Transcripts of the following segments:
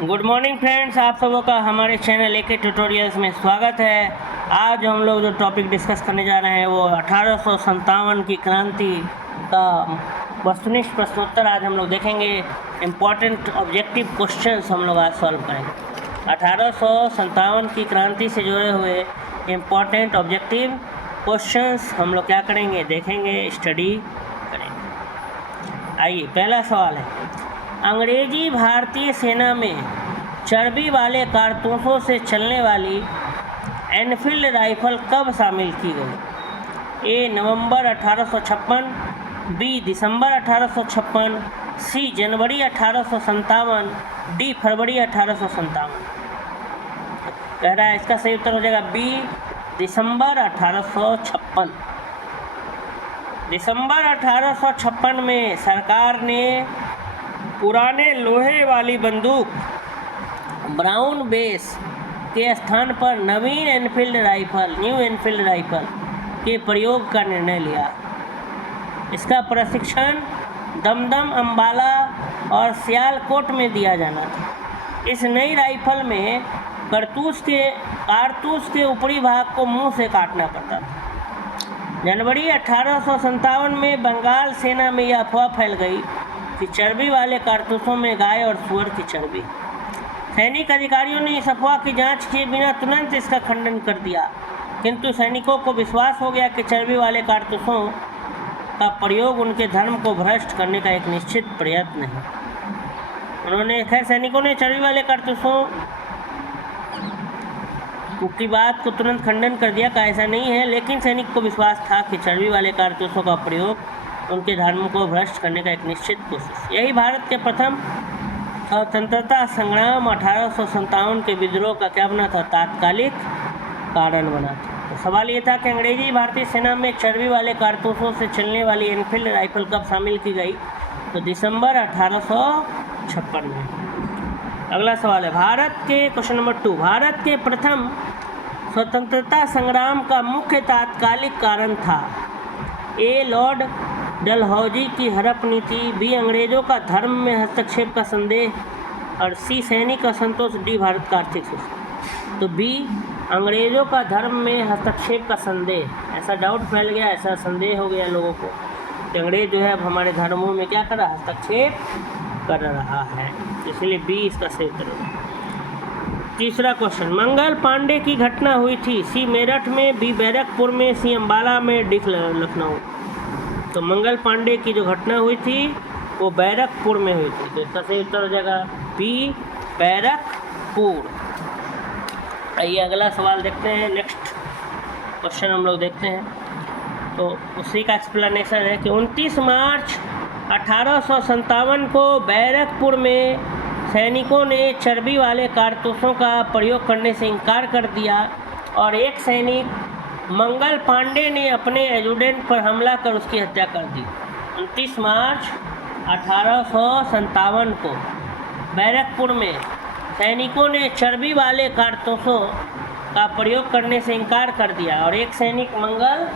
Good morning friends, आप सबों का हमारे चैनल एके ट्यूटोरियल्स में स्वागत है। आज हम लोग जो टॉपिक डिस्कस करने जा रहे हैं वो 1857 की क्रांति का वस्तुनिष्ठ प्रश्नोत्तर आज हम लोग देखेंगे। इम्पॉर्टेंट ऑब्जेक्टिव क्वेश्चंस हम लोग आज सॉल्व करेंगे। 1857 की क्रांति से जुड़े हुए इम्पॉर्टेंट ऑब्जेक्टिव क्वेश्चंस हम लोग क्या करेंगे, देखेंगे, स्टडी करेंगे। आइए, पहला सवाल है, अंग्रेजी भारतीय सेना में चर्बी वाले कारतूसों से चलने वाली एनफील्ड राइफल कब शामिल की गई? ए नवंबर 1856, बी दिसंबर 1856, सी जनवरी 1857, डी फरवरी 1857। कह रहा है इसका सही उत्तर हो जाएगा बी दिसंबर 1856। दिसंबर 1856 में सरकार ने पुराने लोहे वाली बंदूक ब्राउन बेस के स्थान पर नवीन न्यू एनफील्ड राइफल के प्रयोग का निर्णय लिया। इसका प्रशिक्षण दमदम, अंबाला और सियालकोट में दिया जाना था। इस नई राइफल में कारतूस के ऊपरी भाग को मुंह से काटना पड़ता था। जनवरी 1857 में बंगाल सेना में यह अफवाह फैल गई कि चर्बी वाले कारतूसों में गाय और सुअर की चर्बी। सैनिक अधिकारियों ने इस अफवाह की जांच किए बिना तुरंत इसका खंडन कर दिया, किंतु सैनिकों को विश्वास हो गया कि चर्बी वाले कारतूसों का प्रयोग उनके धर्म को भ्रष्ट करने का एक निश्चित प्रयत्न है। उन्होंने सैनिकों ने चर्बी वाले कारतूसों की बात को तुरंत खंडन कर दिया कि ऐसा नहीं है, लेकिन सैनिक को विश्वास था कि चर्बी वाले कारतूसों का प्रयोग उनके धर्म को भ्रष्ट करने का एक निश्चित कोशिश। यही भारत के प्रथम स्वतंत्रता संग्राम 1857 के विद्रोह का क्या बना था, तात्कालिक कारण बना था। तो सवाल ये था कि अंग्रेजी भारतीय सेना में चर्बी वाले कारतूसों से चलने वाली एनफील्ड राइफल कब शामिल की गई? तो दिसंबर 1856 में। अगला सवाल है, क्वेश्चन नंबर 2, भारत के प्रथम स्वतंत्रता संग्राम का मुख्य तात्कालिक कारण था? ए लॉर्ड डलहौजी की हड़प नीति, बी अंग्रेजों का धर्म में हस्तक्षेप का संदेह, और सी सैनिक असंतोष, डी भारत का आर्थिक शोषण। तो बी अंग्रेजों का धर्म में हस्तक्षेप का संदेह। ऐसा डाउट फैल गया, ऐसा संदेह हो गया लोगों को कि अंग्रेज जो है अब हमारे धर्मों में क्या कर रहा है, हस्तक्षेप कर रहा है, इसलिए बी इसका सही उत्तर होगा। तीसरा क्वेश्चन, मंगल पांडे की घटना हुई थी? सी मेरठ में, बी बैरकपुर में, सी अंबाला में, डी लखनऊ। तो मंगल पांडे की जो घटना हुई थी वो बैरकपुर में हुई थी, तो इसका सही उत्तर हो जाएगा बी बैरकपुर। आइए अगला सवाल देखते हैं, नेक्स्ट क्वेश्चन हम लोग देखते हैं। तो उसी का एक्सप्लेनेशन है कि 29 मार्च 1857 को बैरकपुर में सैनिकों ने चर्बी वाले कारतूसों का प्रयोग करने से इनकार कर दिया और एक सैनिक मंगल पांडे ने अपने एजुडेंट पर हमला कर उसकी हत्या कर दी। 29 मार्च 1857 को बैरकपुर में सैनिकों ने चर्बी वाले कारतूसों का प्रयोग करने से इनकार कर दिया और एक सैनिक मंगल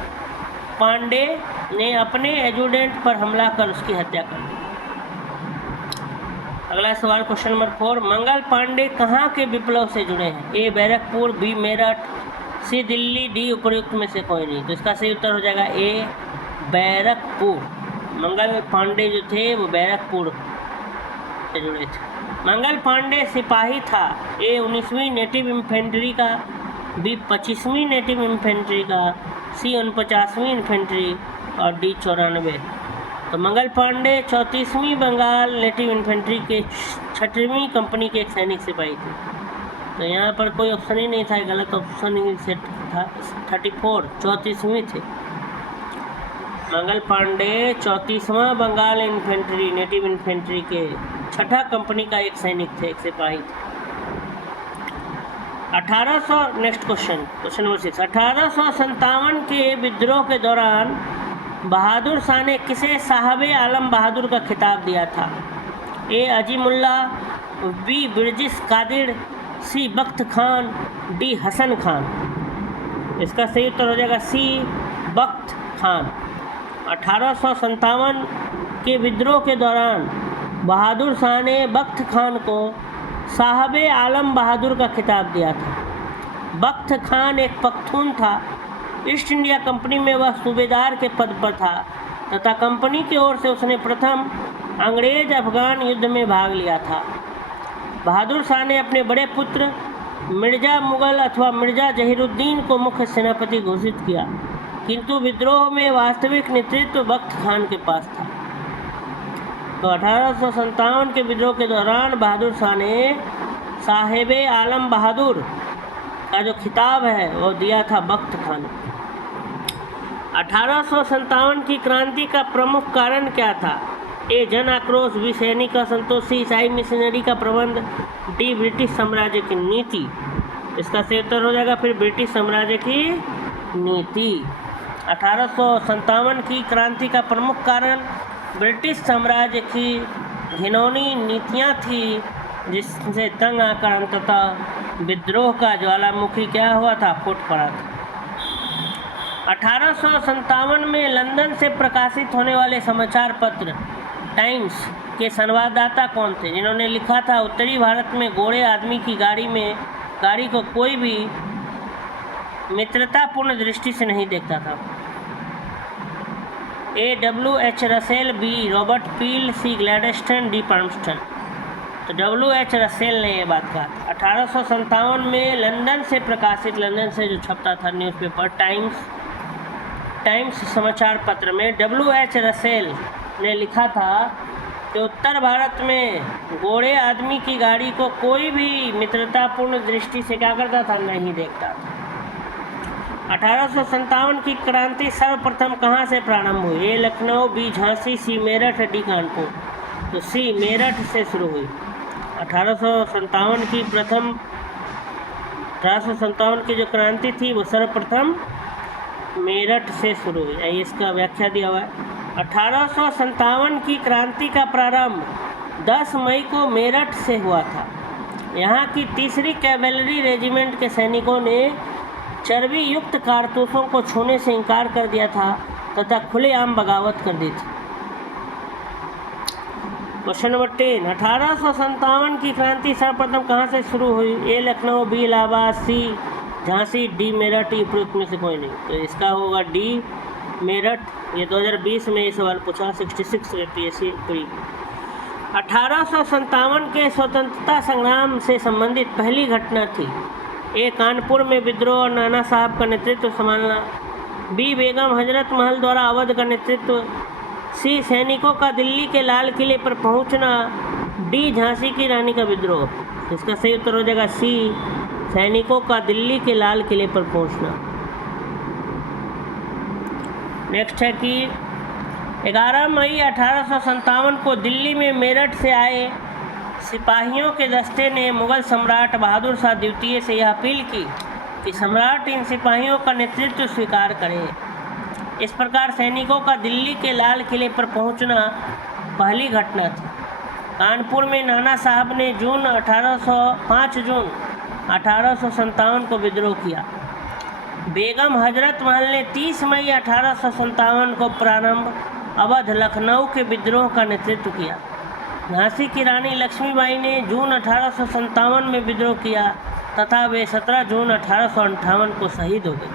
पांडे ने अपने एजुडेंट पर हमला कर उसकी हत्या कर दी। अगला सवाल क्वेश्चन नंबर 4, मंगल पांडे कहाँ के विप्लव से जुड़े हैं? ए बैरकपुर, बी मेरठ, सी दिल्ली, डी उपयुक्त में से कोई नहीं। तो इसका सही उत्तर हो जाएगा ए बैरकपुर। मंगल पांडे जो थे वो बैरकपुर से जुड़े थे। मंगल पांडे सिपाही था। ए 19वीं नेटिव इन्फेंट्री का, बी 25वीं नेटिव इन्फेंट्री का, सी 49वीं इन्फेंट्री और डी 94। तो मंगल पांडे 34वीं बंगाल नेटिव इन्फेंट्री के 6वीं कंपनी के एक सैनिक सिपाही थे। तो यहाँ पर कोई ऑप्शन ही नहीं था, गलत ऑप्शन ही सेट था। 34 34वीं थे। मंगल पांडे 34वां बंगाल इन्फेंट्री नेटिव इन्फेंट्री के 6ठा कंपनी का एक सैनिक थे, एक सिपाही थे। 1800 नेक्स्ट क्वेश्चन नंबर 6, 1857 के विद्रोह के दौरान बहादुर शाह ने किसे साहबे आलम बहादुर का खिताब दिया था? ए अजीमुल्ला, बी बिरजिस कादिर, सी बख्त खान, डी हसन खान। इसका सही उत्तर हो जाएगा सी बख्त खान। 1857 के विद्रोह के दौरान बहादुर शाह ने बख्त खान को साहबे आलम बहादुर का खिताब दिया था। बख्त खान एक पख्तून था। ईस्ट इंडिया कंपनी में वह सूबेदार के पद पर था तथा कंपनी की ओर से उसने प्रथम अंग्रेज अफगान युद्ध में भाग लिया था। बहादुर शाह ने अपने बड़े पुत्र मिर्जा मुगल अथवा मिर्जा जहीरुद्दीन को मुख्य सेनापति घोषित किया, किंतु विद्रोह में वास्तविक नेतृत्व बख्त खान के पास था। तो 1857 के विद्रोह के दौरान बहादुर शाह ने साहेबे आलम बहादुर का जो खिताब है वो दिया था बख्त खान। 1857 की क्रांति का प्रमुख कारण क्या था? ए जन आक्रोश, बी सैनिक असंतोष, सी ईसाई मिशनरी का प्रबंध, डी ब्रिटिश साम्राज्य की नीति। इसका सही उत्तर हो जाएगा फिर ब्रिटिश साम्राज्य की नीति। 1857 की क्रांति का प्रमुख कारण ब्रिटिश साम्राज्य की घिनौनी नीतियां थी, जिससे तंग आकर अंततः विद्रोह का ज्वालामुखी क्या हुआ था? फूट पड़ा था। 1857 में लंदन से प्रकाशित होने वाले समाचार पत्र टाइम्स के संवाददाता कौन थे, जिन्होंने लिखा था उत्तरी भारत में गोरे आदमी की गाड़ी को कोई भी मित्रतापूर्ण दृष्टि से नहीं देखता था? A W.H. Russell, B Robert Peel, C Gladstone, D Palmerston. तो W.H. रसेल ने ये बात कहा। 1857 में लंदन से प्रकाशित, लंदन से जो छपता था न्यूज़पेपर टाइम्स समाचार पत्र में W.H. रसेल ने लिखा था कि उत्तर भारत में गोरे आदमी की गाड़ी को कोई भी मित्रतापूर्ण दृष्टि से क्या करता था? नहीं देखता था। 1857 की क्रांति सर्वप्रथम कहाँ से प्रारंभ हुई? ए लखनऊ, बी झांसी, सी मेरठ, डी कानपुर। तो सी मेरठ से शुरू हुई। 1857 की जो क्रांति थी वो सर्वप्रथम मेरठ से शुरू हुई। इसका व्याख्या दिया हुआ है। 1857 की क्रांति का प्रारंभ 10 मई को मेरठ से हुआ था। यहाँ की 3री कैवेलरी रेजिमेंट के सैनिकों ने चर्बी युक्त कारतूसों को छूने से इनकार कर दिया था तथा खुलेआम बगावत कर दी थी। क्वेश्चन नंबर 10, 1857 की क्रांति सर्वप्रथम कहाँ से शुरू हुई? ए लखनऊ, बी इलाहाबाद, सी झांसी, डी मेरठ। उपरोक्त में से कोई नहीं, तो इसका होगा डी मेरठ। ये 2020 में ये सवाल पूछा 66 APSC प्री। 1857 के स्वतंत्रता संग्राम से संबंधित पहली घटना थी। ए कानपुर में विद्रोह और नाना साहब का नेतृत्व संभालना, बी बेगम हजरत महल द्वारा अवध का नेतृत्व, सी सैनिकों का दिल्ली के लाल किले पर पहुंचना, डी झांसी की रानी का विद्रोह। इसका सही उत्तर हो जाएगा सी सैनिकों का दिल्ली के लाल किले पर पहुंचना। नेक्स्ट है कि 11 मई 1857 को दिल्ली में मेरठ से आए सिपाहियों के दस्ते ने मुगल सम्राट बहादुर शाह द्वितीय से यह अपील की कि सम्राट इन सिपाहियों का नेतृत्व स्वीकार करे। इस प्रकार सैनिकों का दिल्ली के लाल किले पर पहुंचना पहली घटना थी। कानपुर में नाना साहब ने 5 जून 1857 को विद्रोह किया। बेगम हजरत महल ने 30 मई 1857 को प्रारंभ अवध लखनऊ के विद्रोह का नेतृत्व किया। झांसी की रानी लक्ष्मीबाई ने जून 1857 में विद्रोह किया तथा वे 17 जून 1858 को शहीद हो गए।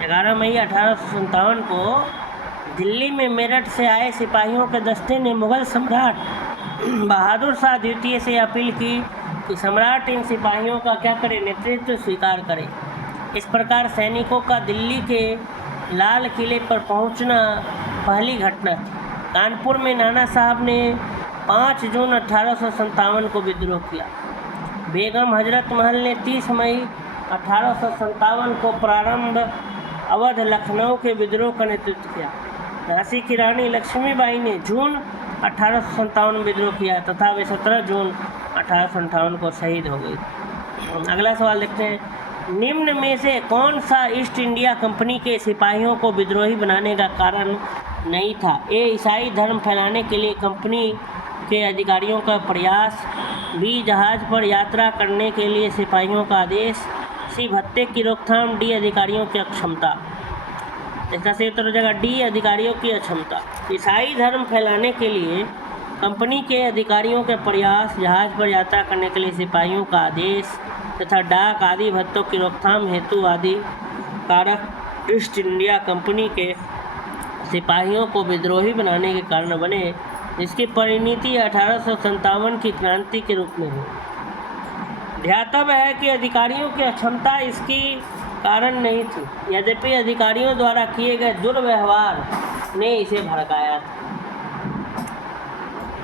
11 मई 1857 को दिल्ली में मेरठ से आए सिपाहियों के दस्ते ने मुगल सम्राट बहादुर शाह द्वितीय से अपील की कि सम्राट इन सिपाहियों का क्या करे? नेतृत्व स्वीकार करे। इस प्रकार सैनिकों का दिल्ली के लाल किले पर पहुंचना पहली घटना थी। कानपुर में नाना साहब ने 5 जून 1857 को विद्रोह किया। बेगम हजरत महल ने 30 मई 1857 को प्रारंभ अवध लखनऊ के विद्रोह का नेतृत्व किया। झांसी की रानी लक्ष्मीबाई ने जून 1857 में विद्रोह किया तथा वे 17 जून 1858 को शहीद हो गई। अगला सवाल देखते हैं, निम्न में से कौन सा ईस्ट इंडिया कंपनी के सिपाहियों को विद्रोही बनाने का कारण नहीं था? ए ईसाई धर्म फैलाने के लिए कंपनी के अधिकारियों का प्रयास, बी जहाज पर यात्रा करने के लिए सिपाहियों का आदेश, सी भत्ते की रोकथाम, डी अधिकारियों की अक्षमता। इसका सही उत्तर हो जाएगा डी अधिकारियों की अक्षमता। ईसाई धर्म फैलाने के लिए कंपनी के अधिकारियों के प्रयास, जहाज पर यात्रा करने के लिए सिपाहियों का आदेश तथा डाक आदि भत्तों की रोकथाम हेतु आदि कारक ईस्ट इंडिया कंपनी के सिपाहियों को विद्रोही बनाने के कारण बने, जिसकी परिणति 1857 की क्रांति के रूप में हुई। ध्यातव्य है कि अधिकारियों की अक्षमता इसकी कारण नहीं थी, यद्यपि अधिकारियों द्वारा किए गए दुर्व्यवहार ने इसे भड़काया था।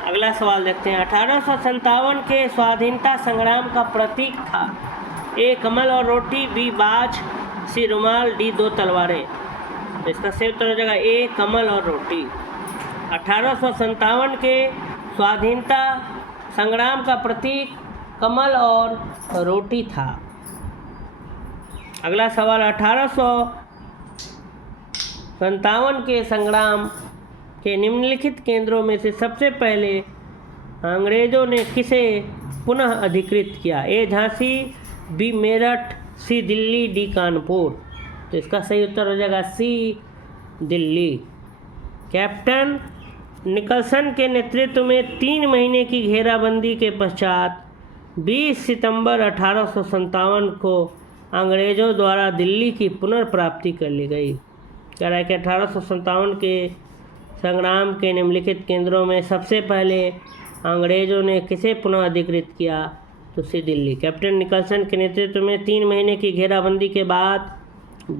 अगला सवाल देखते हैं। 1857 के स्वाधीनता संग्राम का प्रतीक था ए कमल और रोटी, बी बाज, सी रुमाल, डी 2 तलवारें। तो इसका सही उत्तर हो जाएगा ए कमल और रोटी। 1857 के स्वाधीनता संग्राम का प्रतीक कमल और रोटी था। अगला सवाल। 1857 के संग्राम के निम्नलिखित केंद्रों में से सबसे पहले अंग्रेजों ने किसे पुनः अधिकृत किया? ए झांसी, बी मेरठ, सी दिल्ली, डी कानपुर। तो इसका सही उत्तर हो जाएगा सी दिल्ली। कैप्टन निकलसन के नेतृत्व में 3 महीने की घेराबंदी के पश्चात 20 सितंबर 1857 को अंग्रेज़ों द्वारा दिल्ली की पुनर्प्राप्ति कर ली गई। कह रहा है कि 1857 के संग्राम के निम्नलिखित केंद्रों में सबसे पहले अंग्रेज़ों ने किसे पुनः अधिकृत किया? तो सी दिल्ली। कैप्टन निकलसन के नेतृत्व में 3 महीने की घेराबंदी के बाद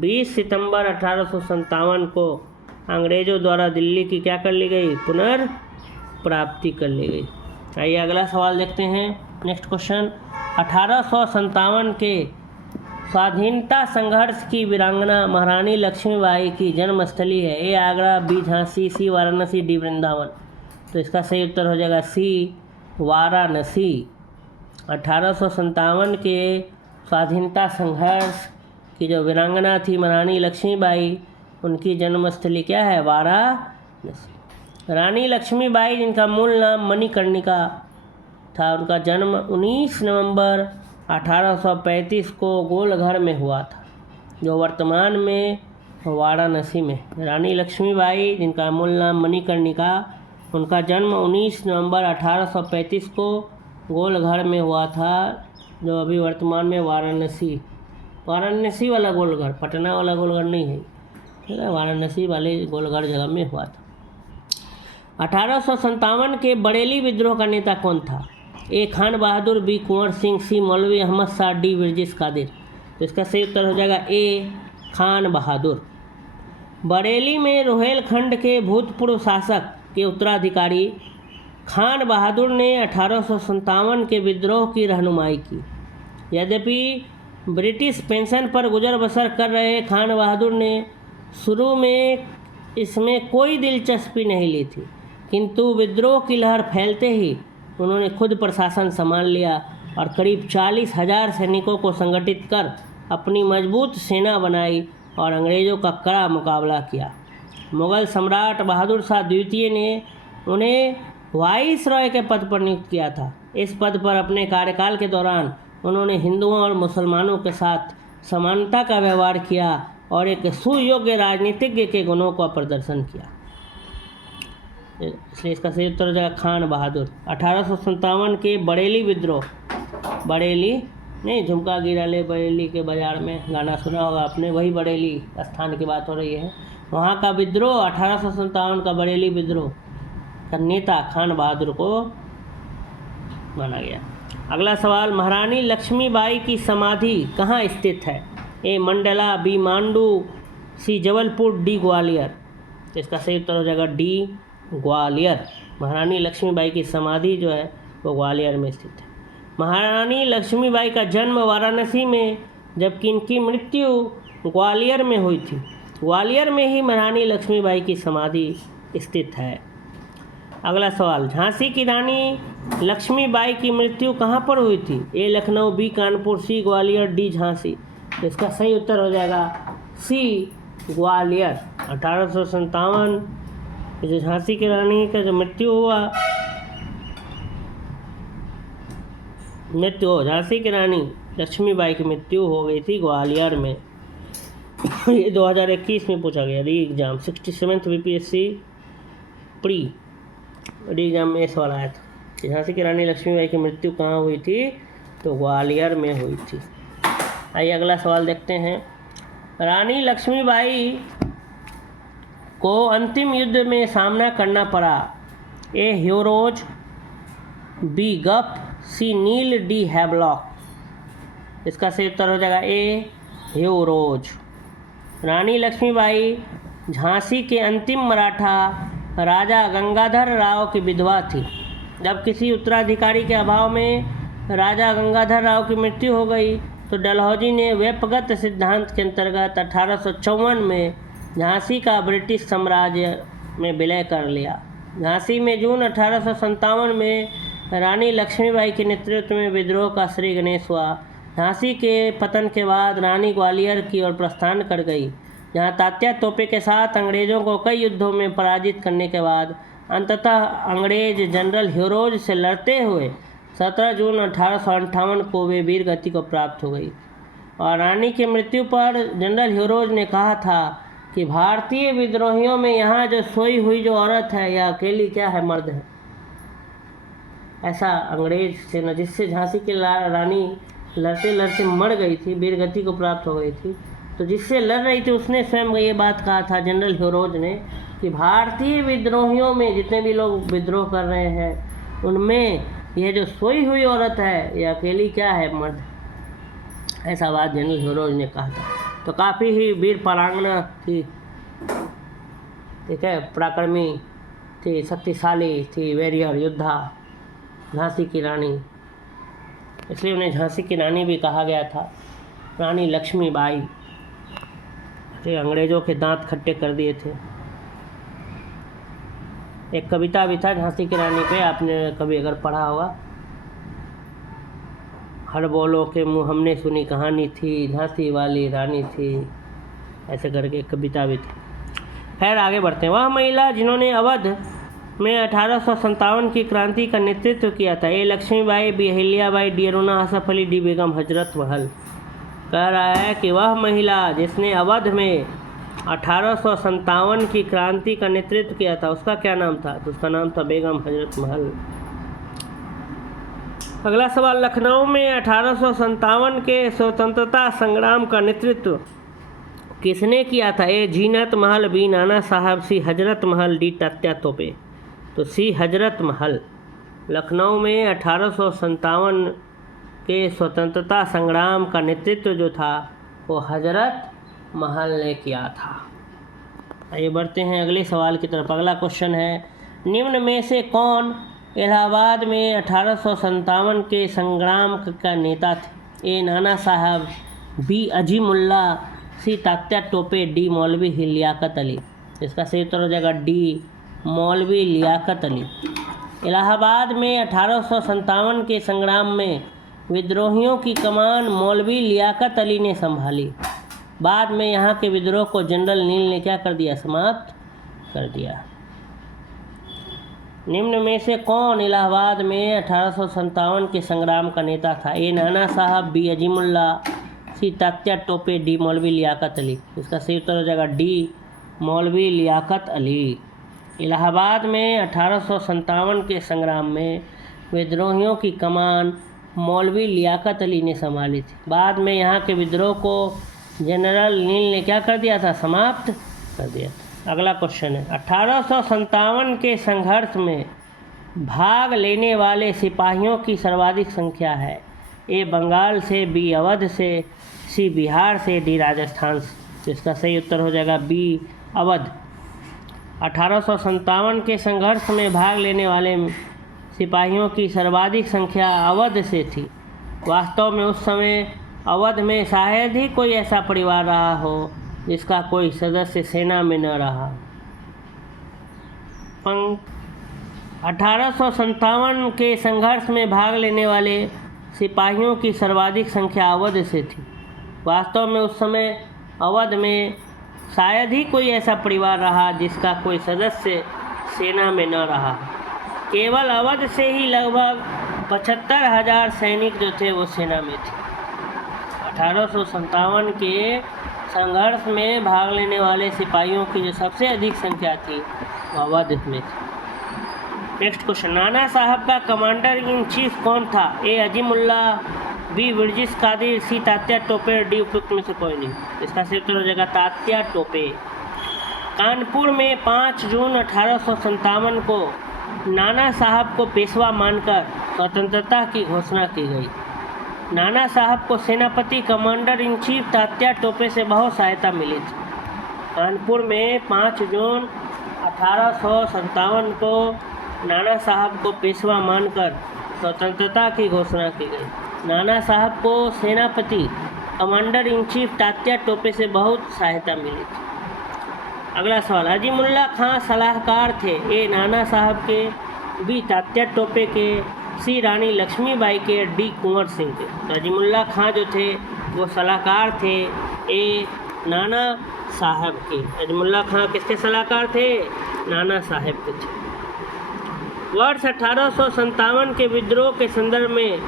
20 सितंबर 1857 को अंग्रेज़ों द्वारा दिल्ली की क्या कर ली गई? पुनर्प्राप्ति कर ली गई। आइए अगला सवाल देखते हैं। Next question. 1857 के स्वाधीनता संघर्ष की वीरांगना महारानी लक्ष्मीबाई की जन्मस्थली है? ए आगरा, बी झांसी, सी वाराणसी, डी वृंदावन। तो इसका सही उत्तर हो जाएगा सी वाराणसी। 1857 के स्वाधीनता संघर्ष की जो वीरांगना थी महारानी लक्ष्मीबाई, उनकी जन्मस्थली क्या है? वाराणसी। रानी लक्ष्मीबाई, जिनका मूल नाम मणिकर्णिका था, उनका जन्म 19 नवंबर 1835 को गोलघर में हुआ था, जो वर्तमान में वाराणसी में। रानी लक्ष्मीबाई, जिनका मूल नाम मणिकर्णिका, उनका जन्म 19 नवंबर 1835 को गोलघर में हुआ था, जो अभी वर्तमान में वाराणसी वाला गोलघर, पटना वाला गोलघर नहीं है, ठीक है, वाराणसी वाले गोलघर जगह में हुआ था। 1857 के बरेली विद्रोह का नेता कौन था? ए खान बहादुर, बी कुंवर सिंह, सी मौलवी अहमद शाह, डी वर्जिश कादिर। तो इसका सही उत्तर हो जाएगा ए खान बहादुर। बरेली में रोहेलखंड के भूतपूर्व शासक के उत्तराधिकारी खान बहादुर ने 1857 के विद्रोह की रहनुमाई की। यद्यपि ब्रिटिश पेंशन पर गुजर बसर कर रहे खान बहादुर ने शुरू में इसमें कोई दिलचस्पी नहीं ली थी, किंतु विद्रोह की लहर फैलते ही उन्होंने खुद प्रशासन संभाल लिया और करीब 40,000 सैनिकों को संगठित कर अपनी मजबूत सेना बनाई और अंग्रेज़ों का कड़ा मुकाबला किया। मुगल सम्राट बहादुर शाह द्वितीय ने उन्हें वाइसरॉय के पद पर नियुक्त किया था। इस पद पर अपने कार्यकाल के दौरान उन्होंने हिंदुओं और मुसलमानों के साथ समानता का व्यवहार किया और एक सुयोग्य राजनीतिज्ञ के गुणों का प्रदर्शन किया। इसलिए इसका सही उत्तर हो जाएगा खान बहादुर। 1857 के बरेली विद्रोह, बरेली नहीं, झुमका गिरा ले बरेली के बाजार में, गाना सुना होगा आपने, वही बरेली स्थान की बात हो रही है। वहाँ का विद्रोह 1857 का बरेली विद्रोह का नेता खान बहादुर को माना गया। अगला सवाल। महारानी लक्ष्मीबाई की समाधि कहाँ स्थित है? ए मंडला, बी मांडू, सी जबलपुर, डी ग्वालियर। तो इसका सही उत्तर हो जाएगा डी ग्वालियर। महारानी लक्ष्मीबाई की समाधि जो है वो ग्वालियर में स्थित है। महारानी लक्ष्मीबाई का जन्म वाराणसी में, जबकि इनकी मृत्यु ग्वालियर में हुई थी। ग्वालियर में ही महारानी लक्ष्मीबाई की समाधि स्थित है। अगला सवाल। झांसी की रानी लक्ष्मीबाई की मृत्यु कहाँ पर हुई थी? ए लखनऊ, बी कानपुर, सी ग्वालियर, डी झांसी। तो इसका सही उत्तर हो जाएगा सी ग्वालियर। 1857 जो झांसी की रानी का जो मृत्यु हुआ, झांसी की रानी लक्ष्मीबाई की मृत्यु हो गई थी ग्वालियर में। ये 2021 में पूछा गया री एग्जाम 67th BPSC प्री। बड़ी एग्जाम में सवाल आया था कि झांसी की रानी लक्ष्मीबाई की मृत्यु कहाँ हुई थी, तो ग्वालियर में हुई थी। आइए अगला सवाल देखते हैं। रानी लक्ष्मीबाई को अंतिम युद्ध में सामना करना पड़ा। ए हीरोज, बी गफ, सी नील, डी हैवलॉक। इसका सही उत्तर हो जाएगा ए हीरोज। रानी लक्ष्मीबाई झांसी के अंतिम मराठा राजा गंगाधर राव की विधवा थी। जब किसी उत्तराधिकारी के अभाव में राजा गंगाधर राव की मृत्यु हो गई तो डलहौजी ने व्यपगत सिद्धांत के अंतर्गत 1854 में झांसी का ब्रिटिश साम्राज्य में विलय कर लिया। झांसी में जून 1857 में रानी लक्ष्मीबाई के नेतृत्व में विद्रोह का श्री गणेश हुआ। झांसी के पतन के बाद रानी ग्वालियर की ओर प्रस्थान कर गई, जहां तात्या तोपे के साथ अंग्रेज़ों को कई युद्धों में पराजित करने के बाद अंततः अंग्रेज जनरल हीरोज से लड़ते हुए 17 जून 1858 को वे वीर गति को प्राप्त हो गई। और रानी की मृत्यु पर जनरल हीरोज ने कहा था कि भारतीय विद्रोहियों में यहाँ जो सोई हुई जो औरत है यह अकेली क्या है, मर्द है। ऐसा अंग्रेज सेना जिससे झांसी की रानी लड़ते लड़ते मर गई थी, वीर गति को प्राप्त हो गई थी, तो जिससे लड़ रही थी उसने स्वयं ये बात कहा था जनरल हीरोज ने कि भारतीय विद्रोहियों में जितने भी लोग विद्रोह कर रहे हैं उनमें यह जो सोई हुई औरत है यह अकेली क्या है, मर्द। ऐसा बात जनरल हीरोज ने कहा था। तो काफ़ी ही वीर परांगना थी, ठीक है, पराक्रमी थी, शक्तिशाली थी, वॉरियर योद्धा झांसी की रानी, इसलिए उन्हें झांसी की रानी भी कहा गया था, रानी लक्ष्मीबाई। अंग्रेज़ों के दांत खट्टे कर दिए थे। एक कविता भी था झांसी की रानी पे, आपने कभी अगर पढ़ा होगा, हर बोलों के मुँह हमने सुनी कहानी थी, झांसी वाली रानी थी, ऐसे करके एक कविता भी थी। खैर आगे बढ़ते हैं। वह महिला जिन्होंने अवध में 1857 की क्रांति का नेतृत्व किया था। A Lakshmibai, B Ahilyabai, D Aruna Asaf Ali, D Begum Hazrat Mahal. कह रहा है कि वह महिला जिसने अवध में 1857 की क्रांति का नेतृत्व किया था उसका क्या नाम था, तो उसका नाम था बेगम हजरत महल। अगला सवाल, लखनऊ में 1857 के स्वतंत्रता संग्राम का नेतृत्व किसने किया था। ए जीनत महल, बी नाना साहब, सी हजरत महल, डी तात्या तोपे। तो सी हजरत महल। लखनऊ में 1857 के स्वतंत्रता संग्राम का नेतृत्व जो था वो हजरत महल ने किया था। आइए बढ़ते हैं अगले सवाल की तरफ। अगला क्वेश्चन है, निम्न में से कौन इलाहाबाद में 1857 के संग्राम का नेता थे। ए नाना साहब, बी अजीमुल्ला, सी तात्या टोपे, डी मौलवी लियाकत अली। इसका सही उत्तर हो जाएगा डी मौलवी लियाकत अली। इलाहाबाद में 1857 के संग्राम में विद्रोहियों की कमान मौलवी लियाकत अली ने संभाली। बाद में यहाँ के विद्रोह को जनरल नील ने क्या कर दिया, समाप्त कर दिया। निम्न में से कौन इलाहाबाद में 1857 के संग्राम का नेता था। ए नाना साहब, बी अजीमुल्ला, सी तात्या टोपे, डी मौलवी लियाकत अली। इसका सही उत्तर हो जाएगा डी मौलवी लियाकत अली। इलाहाबाद में 1857 के संग्राम में विद्रोहियों की कमान मौलवी लियाकत अली ने संभाली थी। बाद में यहाँ के विद्रोह को जनरल नील ने क्या कर दिया था, समाप्त कर दिया था। अगला क्वेश्चन है, 1857 के संघर्ष में भाग लेने वाले सिपाहियों की सर्वाधिक संख्या है। ए बंगाल से, बी अवध से, सी बिहार से, डी राजस्थान से। इसका सही उत्तर हो जाएगा बी अवध। 1857 के संघर्ष में भाग लेने वाले सिपाहियों की सर्वाधिक संख्या अवध से थी। वास्तव में उस समय अवध में शायद ही कोई ऐसा परिवार रहा हो जिसका कोई सदस्य सेना में न रहा। 1857 के संघर्ष में भाग लेने वाले सिपाहियों की सर्वाधिक संख्या अवध से थी। वास्तव में उस समय अवध में शायद ही कोई ऐसा परिवार रहा जिसका कोई सदस्य सेना में न रहा। केवल अवध से ही लगभग 75,000 सैनिक जो थे वो सेना में थे। 1857 के संघर्ष में भाग लेने वाले सिपाहियों की जो सबसे अधिक संख्या थी वो अवध में थी। नेक्स्ट क्वेश्चन, नाना साहब का कमांडर इन चीफ कौन था? ए अजीमुल्ला, बी वर्जिस कादिर, सी तात्या टोपे, डी उपयुक्त में से कोई नहीं। इसका सही उत्तर हो जाएगा तात्या टोपे। कानपुर में 5 जून 1857 को नाना साहब को पेशवा मानकर स्वतंत्रता की घोषणा की गई। नाना साहब को सेनापति commander in chief Tatya Tope से बहुत सहायता मिली थी। कानपुर में 5 जून 1857 को नाना साहब को पेशवा मानकर स्वतंत्रता की घोषणा की गई। नाना साहब को सेनापति commander in chief Tatya Tope से बहुत सहायता मिली थी। अगला सवाल, अजीमुल्ला खां सलाहकार थे? ए नाना साहब के, बी तात्या टोपे के, सी रानी लक्ष्मीबाई के, डी कुंवर सिंह के। तो अजीमुल्ला खां जो थे वो सलाहकार थे ए नाना साहब के। अजीमुल्ला खां किसके सलाहकार थे? नाना साहब के थे। वर्ष 1857 के विद्रोह के संदर्भ में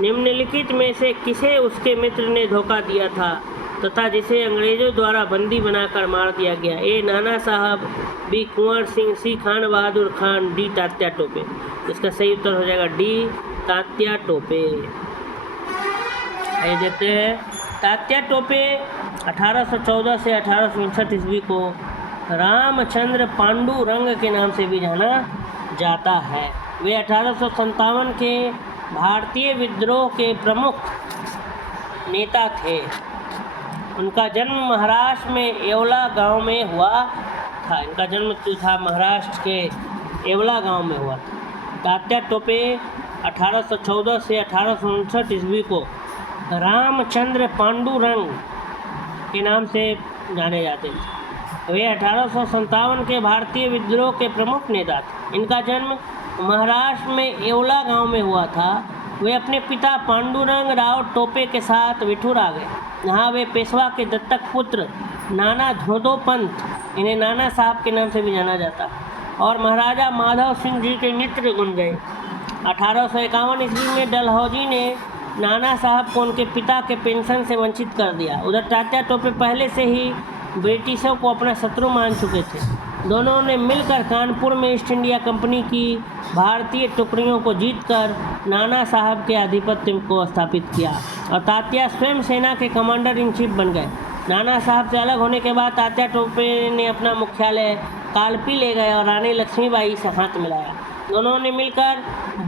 निम्नलिखित में से किसे उसके मित्र ने धोखा दिया था तथा जिसे अंग्रेजों द्वारा बंदी बनाकर मार दिया गया? ए नाना साहब, बी कुंवर सिंह, सी खान बहादुर खान, डी तात्या टोपे। इसका सही उत्तर हो जाएगा डी तात्या टोपे। आइए देखते हैं, तात्या टोपे 1814 से 1859 ईस्वी को रामचंद्र पांडुरंग के नाम से भी जाना जाता है। वे 1857 के भारतीय विद्रोह के प्रमुख नेता थे। उनका जन्म महाराष्ट्र में येवला गांव में हुआ था। इनका जन्म जो था महाराष्ट्र के येवला गांव में हुआ था। तात्या टोपे 1814 से 1859 ईस्वी को रामचंद्र पांडुरंग के नाम से जाने जाते थे। वे 1857 के भारतीय विद्रोह के प्रमुख नेता थे। इनका जन्म महाराष्ट्र में येवला गांव में हुआ था। वे अपने पिता पांडुरंग राव टोपे के साथ विठूर आ गए, जहाँ वे पेशवा के दत्तक पुत्र नाना धोदो पंत, इन्हें नाना साहब के नाम से भी जाना जाता, और महाराजा माधव सिंह जी के मित्र बन गए। 1851 ईस्वी में डलहौजी ने नाना साहब को उनके पिता के पेंशन से वंचित कर दिया। उधर तात्या टोपे पहले से ही ब्रिटिशों को अपना शत्रु मान चुके थे। दोनों ने मिलकर कानपुर में ईस्ट इंडिया कंपनी की भारतीय टुकड़ियों को जीतकर नाना साहब के आधिपत्य को स्थापित किया और तात्या स्वयं सेना के कमांडर इन चीफ बन गए। नाना साहब से अलग होने के बाद तात्या टोपे ने अपना मुख्यालय कालपी ले गए और रानी लक्ष्मीबाई से हाथ मिलाया। दोनों ने मिलकर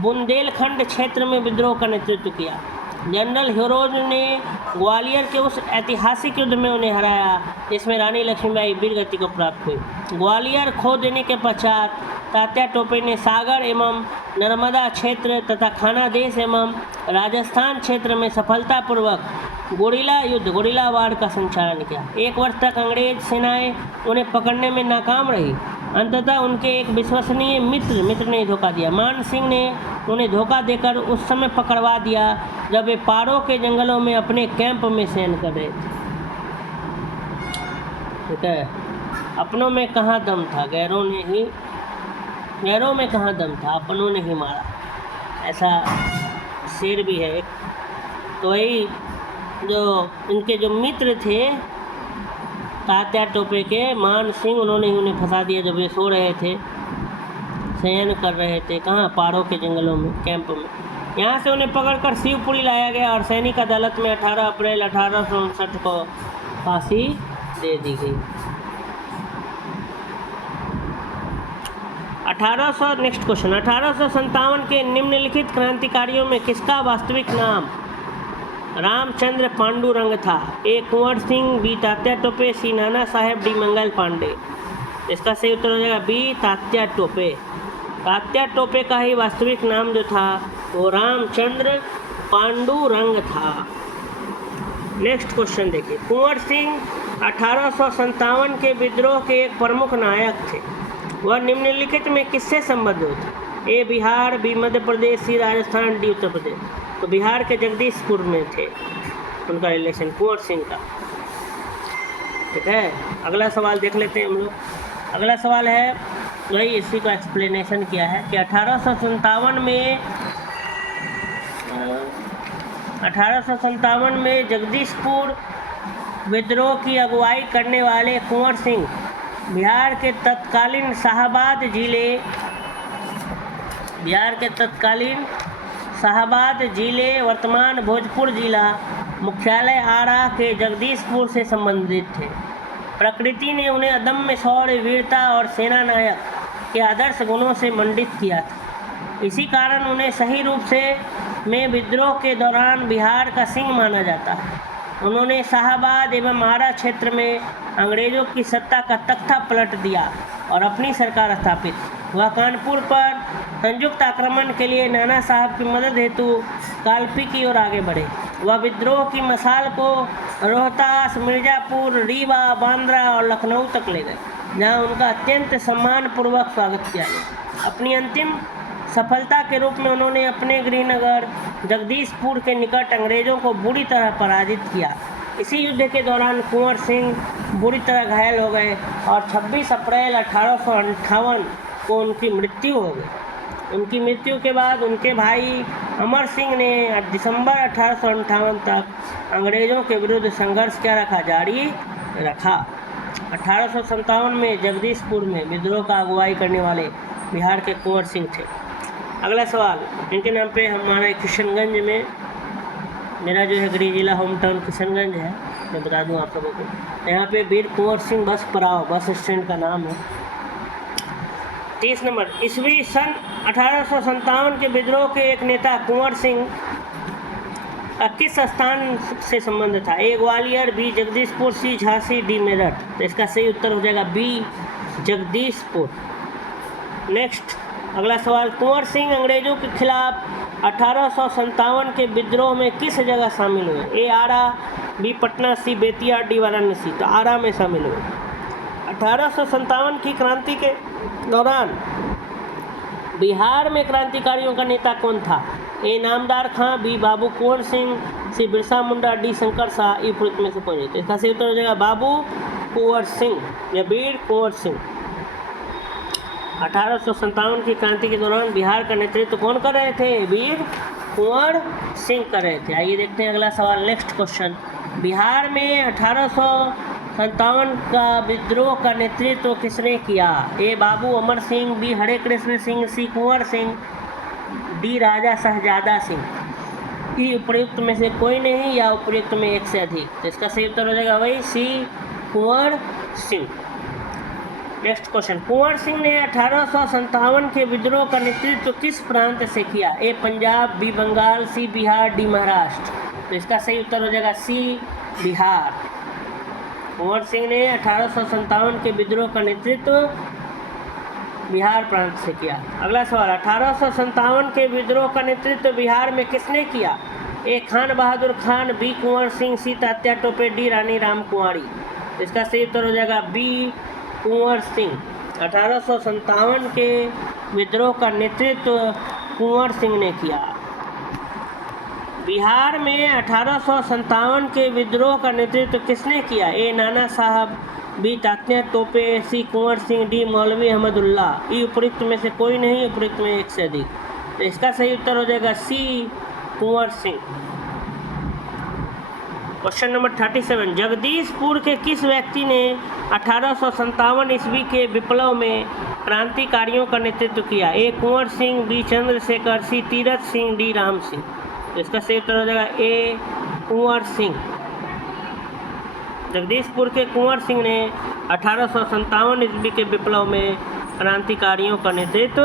बुंदेलखंड क्षेत्र में विद्रोह का नेतृत्व किया। जनरल हिरोज ने ग्वालियर के उस ऐतिहासिक युद्ध में उन्हें हराया जिसमें रानी लक्ष्मीबाई वीरगति को प्राप्त हुई। ग्वालियर खो देने के पश्चात तात्या टोपे ने सागर एवं नर्मदा क्षेत्र तथा खानादेश एवं राजस्थान क्षेत्र में सफलतापूर्वक गोरिल्ला युद्ध, गोरिल्ला वार का संचालन किया। 1 वर्ष तक अंग्रेज सेनाएं उन्हें पकड़ने में नाकाम रही। अंततः उनके एक विश्वसनीय मित्र ने धोखा दिया। मान सिंह ने उन्हें धोखा देकर उस समय पकड़वा दिया जब वे पारो के जंगलों में अपने कैंप में शयन कर रहे थे। ठीक है, अपनों में कहाँ दम था, गैरों में कहाँ दम था, अपनों ने ही मारा, ऐसा शेर भी है एक। तो यही जो इनके जो मित्र थे तात्या टोपे के, मान सिंह, उन्होंने ही उन्हें फंसा दिया जब वे सो रहे थे, शयन कर रहे थे, कहाँ, पारो के जंगलों में, कैंप में। यहाँ से उन्हें पकड़कर शिवपुरी लाया गया और सैनिक अदालत में 18 अप्रैल 1859 को फांसी दे दी गई। नेक्स्ट क्वेश्चन, 1857 के निम्नलिखित क्रांतिकारियों में किसका वास्तविक नाम रामचंद्र पांडुरंग था? ए कुंवर सिंह, बी तात्या टोपे, सी नाना साहेब, डी मंगल पांडे। इसका सही उत्तर हो जाएगा बी तात्या टोपे। तात्या टोपे का ही वास्तविक नाम जो था वो रामचंद्र पांडुरंग था। नेक्स्ट क्वेश्चन देखिए, कुंवर सिंह 1857 के विद्रोह के एक प्रमुख नायक थे। वह निम्नलिखित में किससे संबद्ध थे? ए बिहार, बी मध्य प्रदेश, सी राजस्थान, डी उत्तर प्रदेश। तो बिहार के जगदीशपुर में थे उनका रिलेशन कुंवर सिंह का। ठीक है, अगला सवाल देख लेते हैं हम लोग। अगला सवाल है, वही इसी का एक्सप्लेनेशन किया है कि 1857 में जगदीशपुर विद्रोह की अगुवाई करने वाले कुंवर सिंह बिहार के तत्कालीन शाहाबाद जिले बिहार के तत्कालीन शाहाबाद जिले वर्तमान भोजपुर जिला मुख्यालय आरा के जगदीशपुर से संबंधित थे। प्रकृति ने उन्हें अदम्य शौर्य, वीरता और सेना नायक के आदर्श गुणों से मंडित किया था। इसी कारण उन्हें सही रूप से में विद्रोह के दौरान बिहार का सिंह माना जाता है। उन्होंने शाहाबाद एवं आरा क्षेत्र में अंग्रेजों की सत्ता का तख्ता पलट दिया और अपनी सरकार स्थापित। वह कानपुर पर संयुक्त आक्रमण के लिए नाना साहब की मदद हेतु कालपी की ओर आगे बढ़े। वह विद्रोह की मशाल को रोहतास, मिर्ज़ापुर, रीवा, बांद्रा और लखनऊ तक ले गए, जहां उनका अत्यंत सम्मानपूर्वक स्वागत किया गया। अपनी अंतिम सफलता के रूप में उन्होंने अपने गृहनगर जगदीशपुर के निकट अंग्रेजों को बुरी तरह पराजित किया। इसी युद्ध के दौरान कुंवर सिंह बुरी तरह घायल हो गए और 26 अप्रैल 1858 को उनकी मृत्यु हो गई। उनकी मृत्यु के बाद उनके भाई अमर सिंह ने दिसंबर 1858 तक अंग्रेज़ों के विरुद्ध संघर्ष जारी रखा। 1857 में जगदीशपुर में विद्रोह का अगुवाई करने वाले बिहार के कुंवर सिंह थे। अगला सवाल, इनके नाम पे हमारे किशनगंज में, मेरा जो है गृह जिला होम टाउन किशनगंज है, मैं बता दूं आप लोगों को। यहाँ पे वीर कुंवर सिंह बस पड़ाव बस स्टैंड का नाम है। 30 नंबर, ईस्वी सन 1857 के विद्रोह के एक नेता कुंवर सिंह का किस स्थान से संबंध था? ए ग्वालियर, बी जगदीशपुर, सी झांसी, डी मेरठ। तो इसका सही उत्तर हो जाएगा बी जगदीशपुर। नेक्स्ट अगला सवाल, कुंवर सिंह अंग्रेजों के खिलाफ 1857 के विद्रोह में किस जगह शामिल हुए? ए आरा, बी पटना, सी बेतिया, डी वाराणसी। तो आरा में शामिल हुए। 1857 की क्रांति के दौरान बिहार में क्रांतिकारियों का नेता कौन था? ए नामदार खां, बी बाबू कुंवर सिंह, सी बिरसा मुंडा, डी शंकर शाह। ई में से कौन? तो इसका सही उत्तर हो जाएगा बाबू कुंवर सिंह या वीर कुंवर सिंह। 1857 की क्रांति के दौरान बिहार का नेतृत्व कौन कर रहे थे? वीर कुंवर सिंह कर रहे थे। आइए देखते हैं अगला सवाल। नेक्स्ट क्वेश्चन, बिहार में 1857 का विद्रोह का नेतृत्व किसने किया? ए बाबू अमर सिंह, बी हरे कृष्ण सिंह, सी कुंवर सिंह, डी राजा शहजादा सिंह। ई उपयुक्त में से कोई नहीं या उपयुक्त में एक से अधिक। तो इसका सही उत्तर हो जाएगा वही सी कुंवर सिंह। नेक्स्ट क्वेश्चन, कुंवर सिंह ने 1857 के विद्रोह का नेतृत्व किस प्रांत से किया? ए पंजाब, बी बंगाल, सी बिहार, डी महाराष्ट्र। तो इसका सही उत्तर हो जाएगा सी बिहार। कुंवर सिंह ने 1857 के विद्रोह का नेतृत्व बिहार प्रांत से किया। अगला सवाल, 1857 के विद्रोह का नेतृत्व बिहार में किसने किया? ए खान बहादुर खान, बी कुंवर सिंह, सी तात्या टोपे, डी रानी राम कुंवारी। इसका सही उत्तर हो जाएगा बी कुंवर सिंह। 1857 के विद्रोह का नेतृत्व कुंवर सिंह ने किया। बिहार में 1857 के विद्रोह का नेतृत्व किसने किया? ए नाना साहब, बी तात्या टोपे, सी कुंवर सिंह, डी मौलवी अहमदुल्ला। ई उपयुक्त में से कोई नहीं, उपयुक्त में एक से अधिक। तो इसका सही उत्तर हो जाएगा सी कुंवर सिंह। क्वेश्चन नंबर 37, जगदीशपुर के किस व्यक्ति ने 1857 ईस्वी के विप्लव में क्रांतिकारियों का नेतृत्व किया? ए कुंवर सिंह, बी चंद्रशेखर, सी तीरथ सिंह, डी राम सिंह। इसका सही उत्तर हो जाएगा ए कुंवर सिंह। जगदीशपुर के कुंवर सिंह ने 1857 ईस्वी के विप्लव में क्रांतिकारियों का नेतृत्व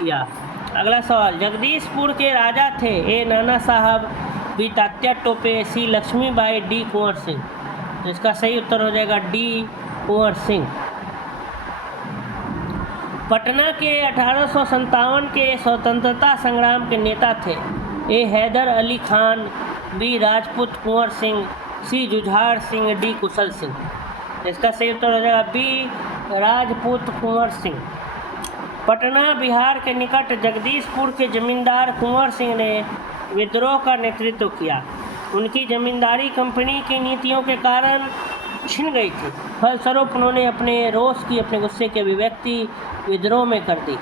किया। अगला सवाल, जगदीशपुर के राजा थे? ए नाना साहब, बी तात्या टोपे, सी लक्ष्मीबाई, डी कुंवर सिंह। तो इसका सही उत्तर हो जाएगा डी कुंवर सिंह। पटना के 1857 के स्वतंत्रता संग्राम के नेता थे? ए हैदर अली खान, बी राजपूत कुंवर सिंह, सी जुझार सिंह, डी कुशल सिंह। इसका सही उत्तर हो जाएगा बी राजपूत कुंवर सिंह। पटना बिहार के निकट जगदीशपुर के जमींदार कुंवर सिंह ने विद्रोह का नेतृत्व किया। उनकी जमींदारी कंपनी की नीतियों के कारण छिन गई थी। फलस्वरूप उन्होंने अपने रोष की, अपने गुस्से की अभिव्यक्ति विद्रोह में कर दी।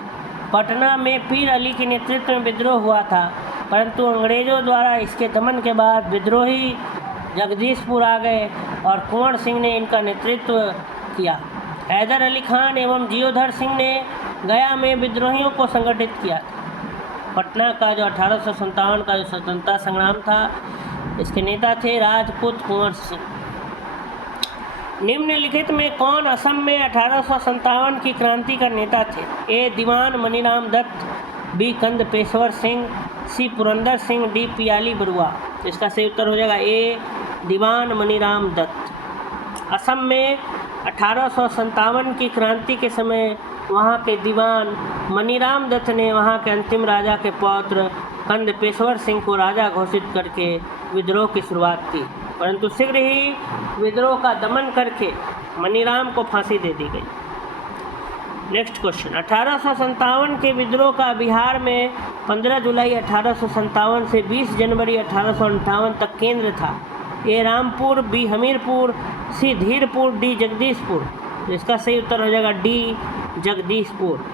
पटना में पीर अली के नेतृत्व में विद्रोह हुआ था, परंतु अंग्रेजों द्वारा इसके दमन के बाद विद्रोही जगदीशपुर आ गए और कुंवर सिंह ने इनका नेतृत्व किया। हैदर अली खान एवं जियोधर सिंह ने गया में विद्रोहियों को संगठित किया। पटना का जो 1857 का जो स्वतंत्रता संग्राम था, इसके नेता थे राजपूत कुंवर सिंह। निम्नलिखित में कौन असम में 1857 की क्रांति का नेता थे? ए दीवान मनीराम दत्त, बी कंद पेशवर सिंह, सी पुरंदर सिंह, डी पियाली बरुआ। इसका सही उत्तर हो जाएगा ए दीवान मनीराम दत्त। असम में 1857 की क्रांति के समय वहाँ के दीवान मनीराम दत्त ने वहाँ के अंतिम राजा के पौत्र कंद पेशवर सिंह को राजा घोषित करके विद्रोह की शुरुआत की, परंतु शीघ्र ही विद्रोह का दमन करके मनीराम को फांसी दे दी गई। नेक्स्ट क्वेश्चन, 1857 के विद्रोह का बिहार में 15 जुलाई 1857 से 20 जनवरी 1858 तक केंद्र था। ए रामपुर, बी हमीरपुर, सी धीरपुर, डी जगदीशपुर। इसका सही उत्तर हो जाएगा डी जगदीशपुर।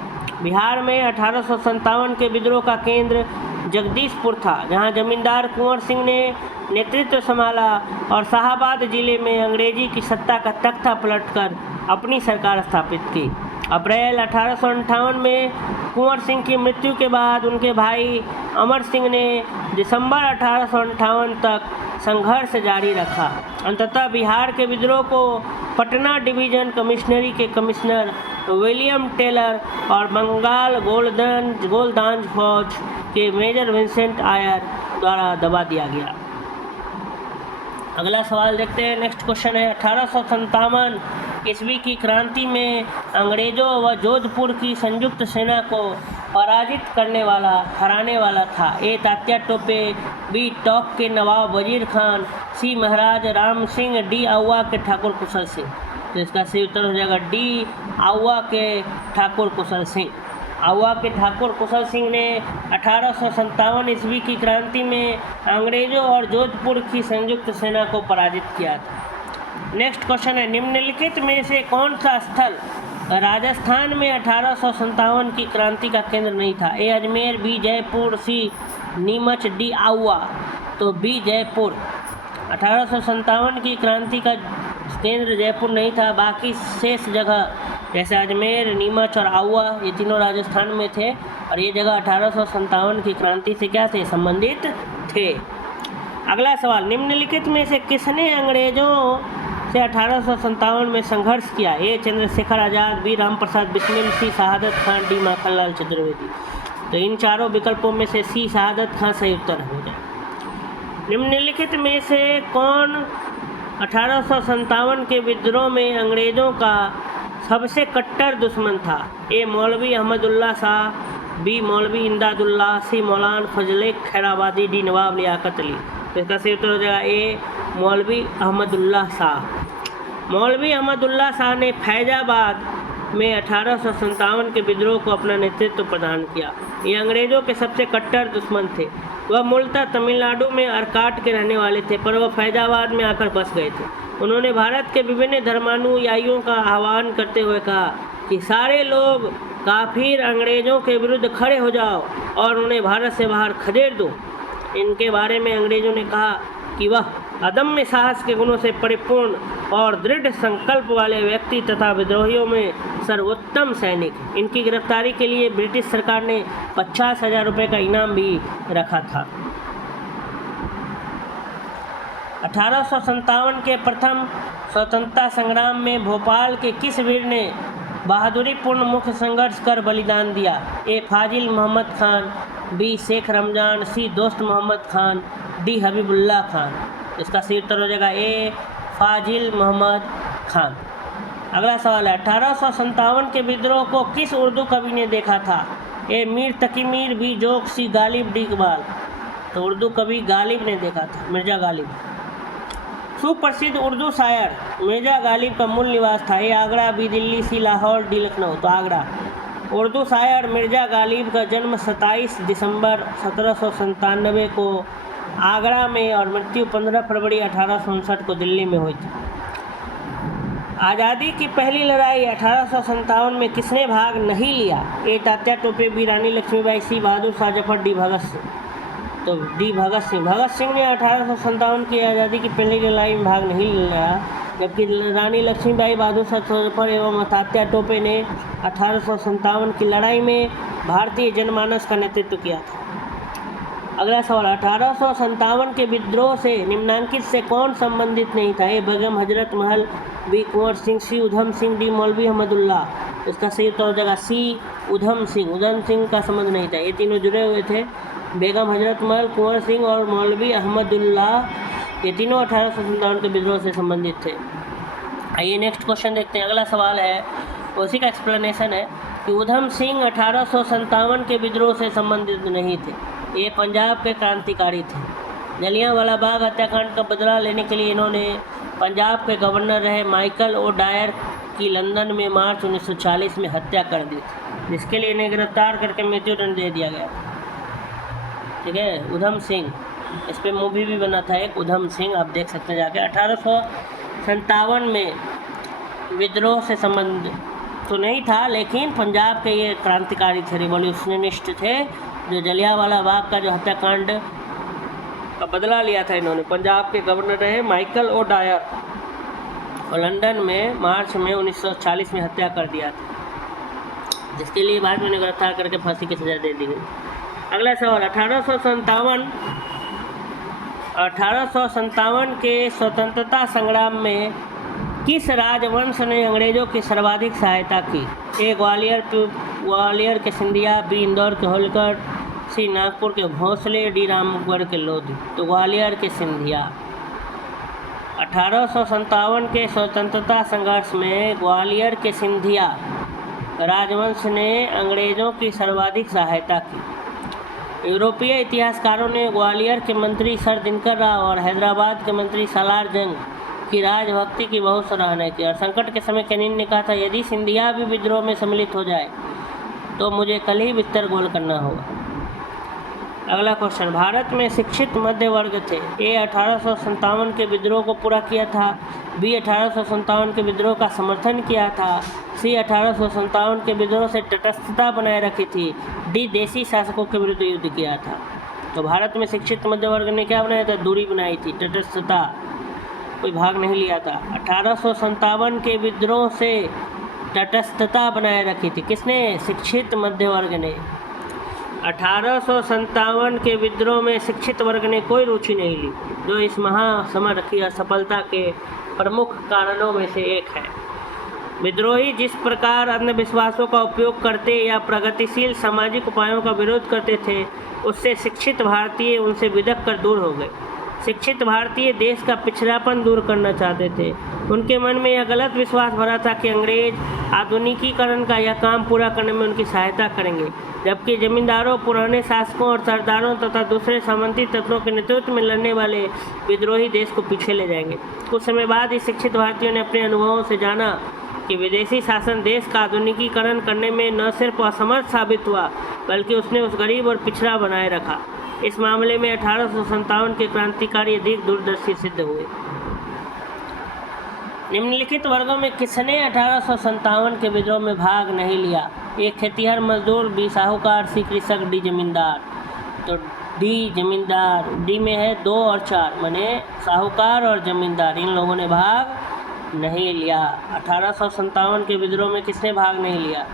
बिहार में 1857 के विद्रोह का केंद्र जगदीशपुर था, जहां जमींदार कुंवर सिंह ने नेतृत्व संभाला और शाहाबाद जिले में अंग्रेजी की सत्ता का तख्ता पलटकर अपनी सरकार स्थापित की। अप्रैल 1858 में कुंवर सिंह की मृत्यु के बाद उनके भाई अमर सिंह ने दिसंबर 1858 तक संघर्ष जारी रखा। अंततः बिहार के विद्रोह को पटना डिवीजन कमिश्नरी के कमिश्नर विलियम टेलर और बंगाल गोलदान फौज के मेजर विंसेंट आयर द्वारा दबा दिया गया। अगला सवाल देखते हैं। नेक्स्ट क्वेश्चन है, 1857 ईस्वी की क्रांति में अंग्रेजों व जोधपुर की संयुक्त सेना को पराजित हराने वाला था। ए तात्या टोपे, बी टॉप के नवाब वजीर खान, सी महाराज राम सिंह, डी आउवा के ठाकुर कुशल सिंह। तो इसका सही उत्तर हो जाएगा डी आउवा के ठाकुर कुशल सिंह। आउवा के ठाकुर कुशल सिंह ने 1857 ईस्वी की क्रांति में अंग्रेजों और जोधपुर की संयुक्त सेना को पराजित किया था। नेक्स्ट क्वेश्चन है, निम्नलिखित में से कौन सा स्थल राजस्थान में 1857 की क्रांति का केंद्र नहीं था? ए अजमेर, बी जयपुर, सी नीमच, डी आउवा। तो बी जयपुर। 1857 की क्रांति का केंद्र जयपुर नहीं था, बाकी शेष जगह जैसे अजमेर, नीमच और आउवा ये तीनों राजस्थान में थे और ये जगह 1857 की क्रांति से क्या थे? संबंधित थे। अगला सवाल, निम्नलिखित में से किसने अंग्रेजों से 1857 में संघर्ष किया? ए चंद्रशेखर आज़ाद, बी राम प्रसाद बिस्मिल, सी शहादत खान, डी माखनलाल चतुर्वेदी। तो इन चारों विकल्पों में से सी शहादत खान सही उत्तर हो जाए। निम्नलिखित में से कौन 1857 के विद्रोह में अंग्रेजों का सबसे कट्टर दुश्मन था? ए मौलवी अहमदुल्ला शाह, बी मौलवी इमदादुल्लाह, सी मौलाना फजले खैराबादी, डी नवाब लियाकत अली। तो इसका सही उत्तर हो जाएगा ए मौलवी अहमदुल्ला शाह। मौलवी अहमदुल्ला शाह ने फैजाबाद में 1857 के विद्रोह को अपना नेतृत्व प्रदान किया। ये अंग्रेजों के सबसे कट्टर दुश्मन थे। वह मूलतः तमिलनाडु में अरकाट के रहने वाले थे, पर वह फैजाबाद में आकर बस गए थे। उन्होंने भारत के विभिन्न धर्मानुयायियों का आह्वान करते हुए कहा कि सारे लोग काफिर अंग्रेजों के विरुद्ध खड़े हो जाओ और उन्हें भारत से बाहर खदेड़ दो। इनके बारे में अंग्रेजों ने कहा कि वह अदम्य साहस के गुणों से परिपूर्ण और दृढ़ संकल्प वाले व्यक्ति तथा विद्रोहियों में सर्वोत्तम सैनिक। इनकी गिरफ्तारी के लिए ब्रिटिश सरकार ने 50,000 रुपये का इनाम भी रखा था। 1857 के प्रथम स्वतंत्रता संग्राम में भोपाल के किस वीर ने बहादुरीपूर्ण मुख्य संघर्ष कर बलिदान दिया? ए फाजिल मोहम्मद खान, बी शेख रमजान, सी दोस्त मोहम्मद खान, डी हबीबुल्ला खान। इसका सही उत्तर हो जाएगा ए फाजिल मोहम्मद खान। अगला सवाल है, 1857 के विद्रोह को किस उर्दू कवि ने देखा था? ए मीर तकी मीर, बी जोक, सी गालिब, डी इकबाल। तो उर्दू कवि गालिब ने देखा था, मिर्जा गालिब। सुप्रसिद्ध उर्दू शायर मिर्जा गालिब का मूल निवास था। ए आगरा, बी दिल्ली, सी लाहौर, डी लखनऊ। तो आगरा। उर्दू शायर मिर्जा गालिब का जन्म 27 दिसंबर 1797 को आगरा में और मृत्यु 15 फरवरी 1859 को दिल्ली में हुई थी। आज़ादी की पहली लड़ाई 1857 में किसने भाग नहीं लिया? ए तात्या टोपे, बी रानी लक्ष्मीबाई, सी बहादुर शाह जफर, डी भगत सिंह। तो डी भगत सिंह। भगत सिंह ने 1857 की आज़ादी की पहली लड़ाई में भाग नहीं लिया, जबकि रानी लक्ष्मीबाई, बहादुर शाह जफर एवं तात्या टोपे ने 1857 की लड़ाई में भारतीय जनमानस का नेतृत्व किया था। अगला सवाल, 1857 के विद्रोह से निम्नांकित से कौन संबंधित नहीं था? ए बेगम हजरत महल, बी कुंवर सिंह, सी उधम सिंह, डी मौलवी अहमदुल्ला। इसका सही उत्तर हो जाएगा सी उधम सिंह। उधम सिंह का संबंध नहीं था, ये तीनों जुड़े हुए थे। बेगम हजरत महल, कुंवर सिंह और मौलवी अहमदुल्ला, ये तीनों 1857 के विद्रोह से संबंधित थे। आइए नेक्स्ट क्वेश्चन देखते हैं। अगला सवाल है, उसी का एक्सप्लेनेशन है कि उधम सिंह 1857 के विद्रोह से संबंधित नहीं थे। ये पंजाब के क्रांतिकारी थे। जलियांवाला बाग हत्याकांड का बदला लेने के लिए इन्होंने पंजाब के गवर्नर रहे माइकल ओ डायर की लंदन में मार्च 1940 में हत्या कर दी थी, जिसके लिए इन्हें गिरफ्तार करके मृत्युदंड दे दिया गया। ठीक है, उधम सिंह, इस पर मूवी भी बना था एक, उधम सिंह, आप देख सकते हैं जाके। 1857 में विद्रोह से संबंध तो नहीं था, लेकिन पंजाब के ये क्रांतिकारी थे, रिवॉल्यूशनिस्ट थे, जो जलियांवाला बाग का जो हत्याकांड का बदला लिया था इन्होंने। पंजाब के गवर्नर रहे माइकल ओ डायर और लंदन में मार्च में 1940 में हत्या कर दिया था, जिसके लिए बाद में उन्हें गिरफ्तार करके फांसी की सजा दे दी गई। अगला सवाल, 1857 के स्वतंत्रता संग्राम में किस राजवंश ने अंग्रेजों की सर्वाधिक सहायता की? ए ग्वालियर के सिंधिया, बी इंदौर के होलकर, सी नागपुर के भोंसले, डी रामगढ़ के लोधी। तो ग्वालियर के सिंधिया। 1857 के स्वतंत्रता संघर्ष में ग्वालियर के सिंधिया राजवंश ने अंग्रेजों की सर्वाधिक सहायता की। यूरोपीय इतिहासकारों ने ग्वालियर के मंत्री सर दिनकर राव और हैदराबाद के मंत्री सालार जंग की राजभक्ति की बहुत सराहना की। और संकट के समय कैनिंग ने कहा था, यदि सिंधिया भी विद्रोह में सम्मिलित हो जाए तो मुझे कल ही बिस्तर गोल करना होगा। अगला क्वेश्चन, भारत में शिक्षित मध्य वर्ग थे। ए 1857 के विद्रोह को पूरा किया था, बी 1857 के विद्रोह का समर्थन किया था, सी 1857 के विद्रोह से तटस्थता बनाए रखी थी, डी देसी शासकों के विरुद्ध युद्ध किया था। तो भारत में शिक्षित मध्य वर्ग ने क्या बनाया था? दूरी बनाई थी, तटस्थता, कोई भाग नहीं लिया था। 1857 के विद्रोह से तटस्थता बनाए रखी थी, किसने? शिक्षित मध्य वर्ग ने। 1857 के विद्रोह में शिक्षित वर्ग ने कोई रुचि नहीं ली, जो इस महासमर की असफलता के प्रमुख कारणों में से एक है। विद्रोही जिस प्रकार अंधविश्वासों का उपयोग करते या प्रगतिशील सामाजिक उपायों का विरोध करते थे, उससे शिक्षित भारतीय उनसे बिदक कर दूर हो गए। शिक्षित भारतीय देश का पिछड़ापन दूर करना चाहते थे। उनके मन में यह गलत विश्वास भरा था कि अंग्रेज आधुनिकीकरण का यह काम पूरा करने में उनकी सहायता करेंगे, जबकि जमींदारों, पुराने शासकों और सरदारों तथा दूसरे सामंती तत्वों के नेतृत्व में लड़ने वाले विद्रोही देश को पीछे ले जाएंगे। कुछ समय बाद ही शिक्षित भारतीयों ने अपने अनुभवों से जाना कि विदेशी शासन देश का आधुनिकीकरण करने में न सिर्फ असमर्थ साबित हुआ, बल्कि उसने उस गरीब और पिछड़ा बनाए रखा। इस मामले में 1857 के क्रांतिकारी अधिक दूरदर्शी सिद्ध हुए। निम्नलिखित वर्गों में किसने 1857 के विद्रोह में भाग नहीं लिया? ए खेतिहर मजदूर, बी साहूकार, सी कृषक, डी जमींदार। तो डी जमींदार, डी में है 2 और 4, माने साहूकार और जमींदार, इन लोगों ने भाग नहीं लिया। 1857 के विद्रोह में किसने भाग नहीं लिया?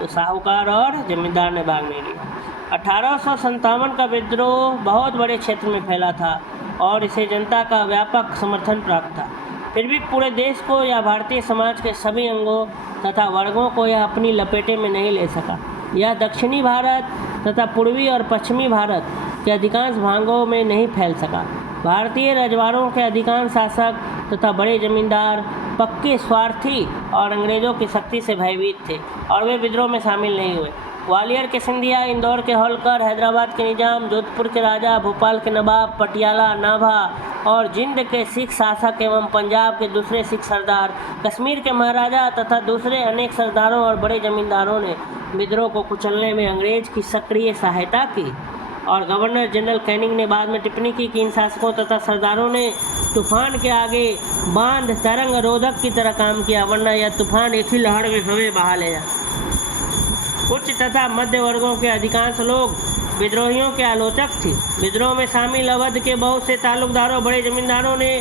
तो साहूकार और जमींदार ने भाग नहीं लिया। 1857 का विद्रोह बहुत बड़े क्षेत्र में फैला था और इसे जनता का व्यापक समर्थन प्राप्त था। फिर भी पूरे देश को या भारतीय समाज के सभी अंगों तथा वर्गों को यह अपनी लपेटे में नहीं ले सका। यह दक्षिणी भारत तथा पूर्वी और पश्चिमी भारत के अधिकांश भागों में नहीं फैल सका। भारतीय रजवाड़ों के अधिकांश शासक तथा बड़े जमींदार पक्के स्वार्थी और अंग्रेजों की शक्ति से भयभीत थे और वे विद्रोह में शामिल नहीं हुए। ग्वालियर के सिंधिया, इंदौर के होलकर, हैदराबाद के निजाम, जोधपुर के राजा, भोपाल के नवाब, पटियाला, नाभा और जिंद के सिख शासक एवं पंजाब के दूसरे सिख सरदार, कश्मीर के महाराजा तथा दूसरे अनेक सरदारों और बड़े जमींदारों ने विद्रोह को कुचलने में अंग्रेज की सक्रिय सहायता की। और गवर्नर जनरल कैनिंग ने बाद में टिप्पणी की कि इन शासकों तथा सरदारों ने तूफान के आगे बांध तरंग रोधक की तरह काम किया, वरना यह तूफान एक ही लहर में हमें बहा ले जाता। उच्च तथा मध्य वर्गों के अधिकांश लोग विद्रोहियों के आलोचक थे। विद्रोह में शामिल अवध के बहुत से तालुकदारों, बड़े जमींदारों ने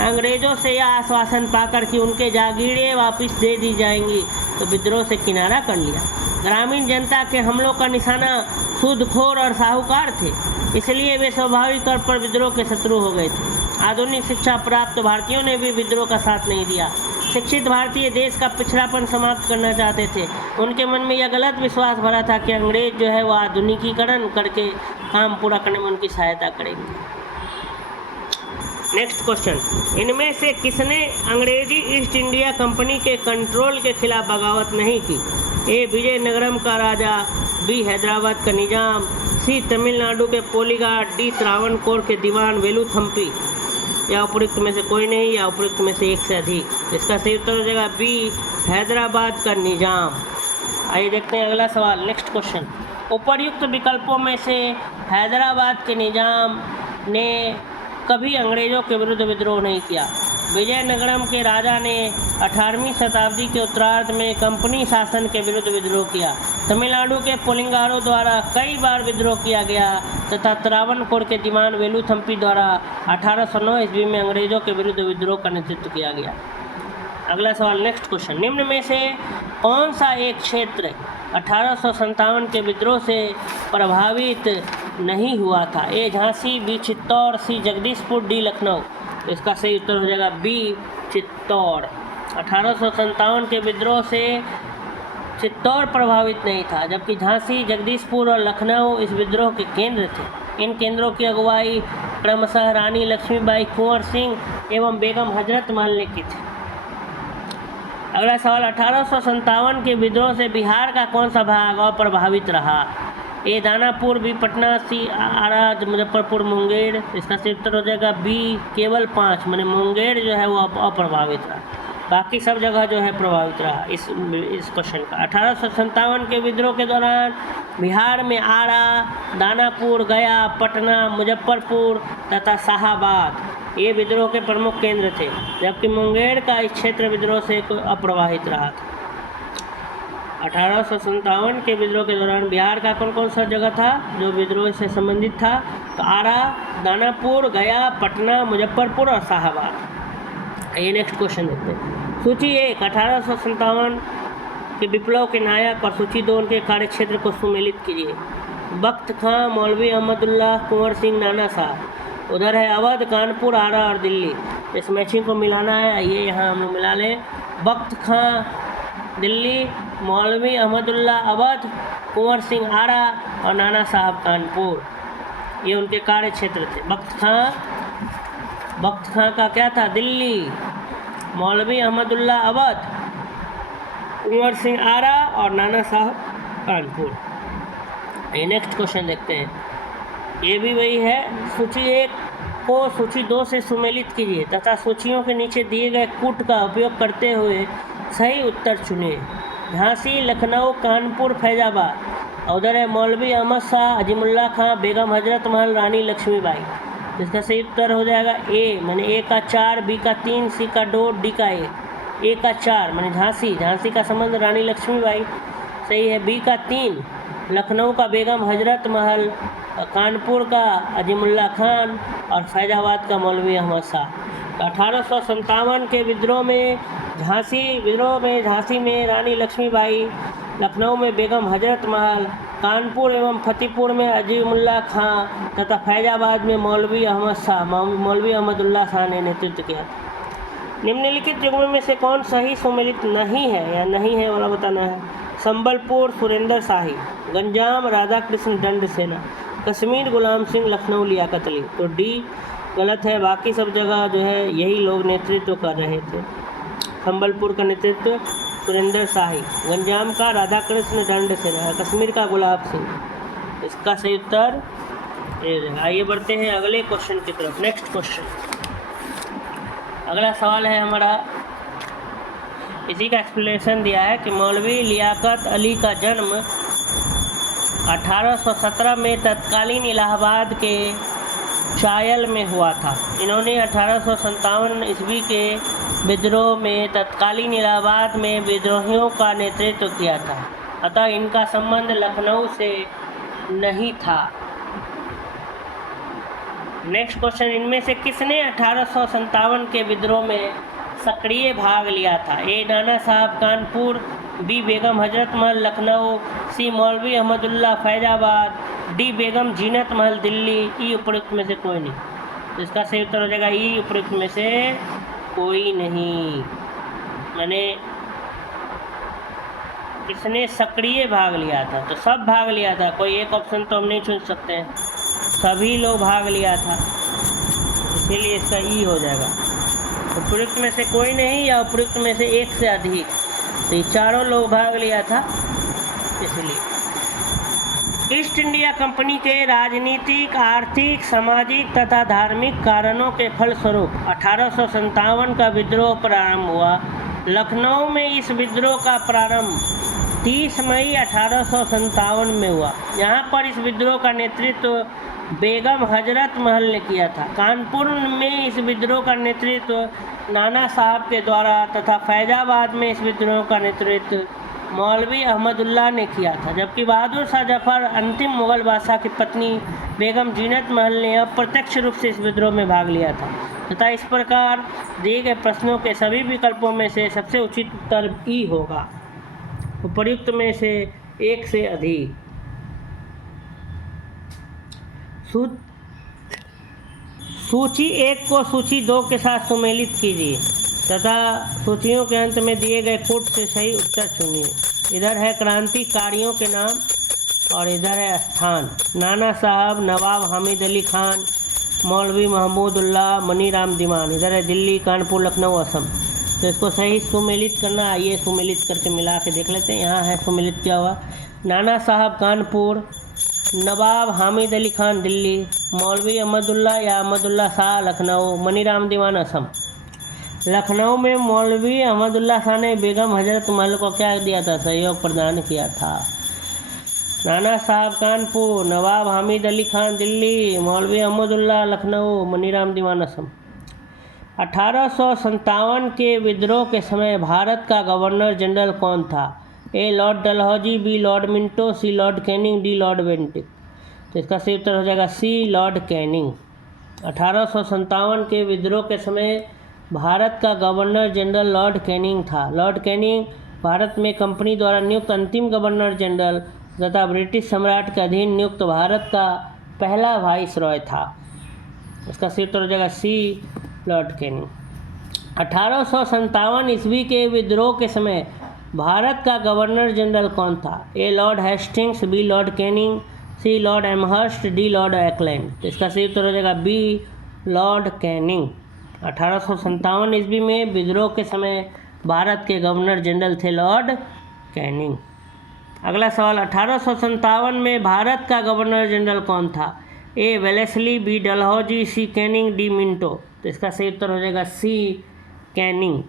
अंग्रेजों से यह आश्वासन पाकर कि उनके जागीरें वापस दे दी जाएंगी, तो विद्रोह से किनारा कर लिया। ग्रामीण जनता के हमलों का निशाना सूदखोर और साहूकार थे। इसलिए वे स्वाभाविक तौर पर विद्रोह के शत्रु हो गए थे। आधुनिक शिक्षा प्राप्त भारतीयों ने भी विद्रोह का साथ नहीं दिया। शिक्षित भारतीय देश का पिछड़ापन समाप्त करना चाहते थे। उनके मन में यह गलत विश्वास भरा था कि अंग्रेज जो है वह आधुनिकीकरण करके काम पूरा करने में उनकी सहायता करेंगे। नेक्स्ट क्वेश्चन, इनमें से किसने अंग्रेजी ईस्ट इंडिया कंपनी के कंट्रोल के खिलाफ बगावत नहीं की? ए विजयनगरम का राजा, बी हैदराबाद का निजाम, सी तमिलनाडु के पोलीगाड, डी त्रावणकोर के दीवान वेलुथम्पी। या उपयुक्त में से कोई नहीं, या उपयुक्त में से एक से अधिक। इसका सही उत्तर हो जाएगा बी हैदराबाद का निजाम। आइए देखते हैं अगला सवाल। नेक्स्ट क्वेश्चन, उपर्युक्त विकल्पों में से हैदराबाद के निजाम ने कभी अंग्रेजों के विरुद्ध विद्रोह नहीं किया। विजयनगरम के राजा ने 18वीं शताब्दी के उत्तरार्ध में कंपनी शासन के विरुद्ध विद्रोह किया। तमिलनाडु के पोलिंगारों द्वारा कई बार विद्रोह किया गया तथा त्रावणकोर के दीवान वेलुथम्पी द्वारा 1809 ईस्वी में अंग्रेजों के विरुद्ध विद्रोह का नेतृत्व किया गया। अगला सवाल। नेक्स्ट क्वेश्चन, निम्न में से कौन सा एक क्षेत्र 1857 के विद्रोह से प्रभावित नहीं हुआ था? ए झांसी, बी चित्तौड़, सी जगदीशपुर, डी लखनऊ। इसका सही उत्तर हो जाएगा बी चित्तौड़। 1857 के विद्रोह से चित्तौड़ प्रभावित नहीं था, जबकि झांसी, जगदीशपुर और लखनऊ इस विद्रोह के केंद्र थे। इन केंद्रों की अगुवाई क्रमशः रानी लक्ष्मीबाई, कुंवर सिंह एवं बेगम हजरत महल ने की थी। अगला सवाल, 1857 के विद्रोह से बिहार का कौन सा भाग अप्रभावित रहा? ए दानापुर, बी पटना, सी आरा, मुजफ्फरपुर, मुंगेर। इसका सही उत्तर हो जाएगा बी केवल 5, माने मुंगेर जो है वो अप्रभावित रहा, बाकी सब जगह जो है प्रभावित रहा इस क्वेश्चन का। 1857 के विद्रोह के दौरान बिहार में आरा, दानापुर, गया, पटना, मुजफ्फरपुर तथा शाहाबाद ये विद्रोह के प्रमुख केंद्र थे, जबकि मुंगेर का इस क्षेत्र विद्रोह से अप्रभावित रहा था। 1857 के विद्रोह के दौरान बिहार का कौन कौन सा जगह था जो विद्रोह से संबंधित था? तो आरा, दानापुर, गया, पटना, मुजफ्फरपुर और शाहाबाद। ये नेक्स्ट क्वेश्चन देखते हैं। सूची 1 1857 के विप्लव के नायक और सूची 2 उनके कार्यक्षेत्र को सुमेलित कीजिए। बख्त खां, मौलवी अहमदुल्लाह, कुंवर सिंह, नाना साहब। उधर है अवध, कानपुर, आरा और दिल्ली। इस मैचिंग को मिलाना है, आइए यहाँ हम लोग मिला लें। बख्त खां दिल्ली, मौलवी अहमदुल्लाह अवध, कुंवर सिंह आरा और नाना साहब कानपुर, ये उनके कार्य क्षेत्र थे। बख्त खां का क्या था? दिल्ली, मौलवी अहमदुल्लाह अवध, कुंवर सिंह आरा और नाना साहब कानपुर। ये नेक्स्ट क्वेश्चन देखते हैं। ये भी वही है, सूची 1 को सूची 2 से सुमेलित कीजिए तथा सूचियों के नीचे दिए गए कूट का उपयोग करते हुए सही उत्तर चुनिए। झांसी, लखनऊ, कानपुर, फैजाबाद। उधर है मौलवी अहमद शाह, अजीमुल्ला खां, बेगम हजरत महल, रानी लक्ष्मीबाई। इसका सही उत्तर हो जाएगा ए, माने ए का 4, बी का 3, सी का 2, डी का 1। ए का 4 माने झांसी, झांसी का संबंध रानी लक्ष्मीबाई सही है। बी का 3 लखनऊ का बेगम हजरत महल, कानपुर का अजीमुल्ला खान और फैजाबाद का मौलवी अहमद शाह। 1857 के विद्रोह में झांसी में रानी लक्ष्मीबाई, लखनऊ में बेगम हजरत महल, कानपुर एवं फतेहपुर में अजीमुल्ला खां तथा फैजाबाद में मौलवी अहमदुल्ला शाह ने नेतृत्व किया। निम्नलिखित युग्म में से कौन सही सुमेलित नहीं है या नहीं है वाला बताना है। संबलपुर सुरेंद्र शाही, गंजाम राधाकृष्ण दंड सेना, कश्मीर गुलाम सिंह, लखनऊ लियाकत अली। तो डी गलत है, बाकी सब जगह जो है यही लोग नेतृत्व कर रहे थे। संबलपुर का नेतृत्व सुरेंद्र शाही, गंजाम का राधाकृष्ण दंड सेना, कश्मीर का गुलाब सिंह। इसका सही उत्तर ए। आइए बढ़ते हैं अगले क्वेश्चन की तरफ। नेक्स्ट क्वेश्चन, अगला सवाल है हमारा, इसी का एक्सप्लेनेशन दिया है कि मौलवी लियाकत अली का जन्म 1817 में तत्कालीन इलाहाबाद के चायल में हुआ था। इन्होंने 1857 ईस्वी के विद्रोह में तत्कालीन इलाहाबाद में विद्रोहियों का नेतृत्व किया था, अतः इनका संबंध लखनऊ से नहीं था। नेक्स्ट क्वेश्चन, इनमें से किसने 1857 के विद्रोह में सक्रिय भाग लिया था? ए नाना साहब कानपुर, बी बेगम हजरत महल लखनऊ, सी मौलवी अहमदुल्ला फैजाबाद, डी बेगम जीनत महल दिल्ली, ई उपरोक्त में से कोई नहीं। तो इसका सही उत्तर हो जाएगा ई उपरोक्त में से कोई नहीं। मैंने किसने सक्रिय भाग लिया था? तो सब भाग लिया था, कोई एक ऑप्शन तो हम नहीं चुन सकते हैं, सभी लोग भाग लिया था, इसीलिए इसका ई हो जाएगा। उपयुक्त में से कोई नहीं या उपयुक्त में से एक से अधिक, तो ये चारों लोग भाग लिया था इसलिए। ईस्ट इंडिया कंपनी के राजनीतिक, आर्थिक, सामाजिक तथा धार्मिक कारणों के फलस्वरूप 1857 का विद्रोह प्रारंभ हुआ। लखनऊ में इस विद्रोह का प्रारंभ 30 मई 1857 में हुआ। यहाँ पर इस विद्रोह का नेतृत्व बेगम हजरत महल ने किया था। कानपुर में इस विद्रोह का नेतृत्व नाना साहब के द्वारा तथा फैजाबाद में इस विद्रोह का नेतृत्व मौलवी अहमदुल्लाह ने किया था, जबकि बहादुर शाह जफर अंतिम मुगल बादशाह की पत्नी बेगम जीनत महल ने अप्रत्यक्ष रूप से इस विद्रोह में भाग लिया था तथा इस प्रकार दिए गए प्रश्नों के सभी विकल्पों में से सबसे उचित उत्तर ई होगा, उपर्युक्त में से एक से अधिक। सूची 1 को सूची 2 के साथ सुमेलित कीजिए तथा सूचियों के अंत में दिए गए कोट से सही उत्तर चुनिए। इधर है क्रांतिकारियों के नाम और इधर है स्थान। नाना साहब, नवाब हामिद अली खान, मौलवी महमूदुल्लाह, मनीराम दीवान। इधर है दिल्ली, कानपुर, लखनऊ, असम। तो इसको सही सुमेलित करना, आइए सुमेलित करके मिला के देख लेते हैं। यहाँ है सुमेलित किया हुआ, नाना साहब कानपुर, नवाब हामिद अली खान दिल्ली, मौलवी अहमदुल्लाह या अहमदुल्ला शाह लखनऊ, मनीराम दीवान असम। लखनऊ में मौलवी अहमदुल्ला शाह ने बेगम हजरत महल को क्या दिया था? सहयोग प्रदान किया था। नाना साहब कानपुर, नवाब हामिद अली खान दिल्ली, मौलवी अहमदुल्लाह लखनऊ, मनीराम दीवान असम। 1857 के विद्रोह के समय भारत का गवर्नर जनरल कौन था? A Lord Dalhousie, B Lord Minto, C Lord Canning, D Lord Bentinck. तो इसका सही उत्तर हो जाएगा सी लॉर्ड कैनिंग। 1857 के विद्रोह के समय भारत का गवर्नर जनरल लॉर्ड कैनिंग था। लॉर्ड कैनिंग भारत में कंपनी द्वारा नियुक्त अंतिम गवर्नर जनरल तथा ब्रिटिश सम्राट के अधीन नियुक्त भारत का पहला वाइसरॉय था। इसका सही उत्तर हो जाएगा सी लॉर्ड कैनिंग। 1857 ईस्वी के विद्रोह के समय भारत का गवर्नर जनरल कौन था? A Lord Hastings, B Lord Canning, C Lord Amherst, D Lord Auckland. तो इसका सही उत्तर हो जाएगा बी लॉर्ड कैनिंग। 1857 ईस्वी में विद्रोह के समय भारत के गवर्नर जनरल थे लॉर्ड कैनिंग। अगला सवाल, 1857 में भारत का गवर्नर जनरल कौन था? ए वेलेस्ली, बी डलहौजी, सी कैनिंग, डी मिंटो। तो इसका सही उत्तर हो जाएगा सी कैनिंग।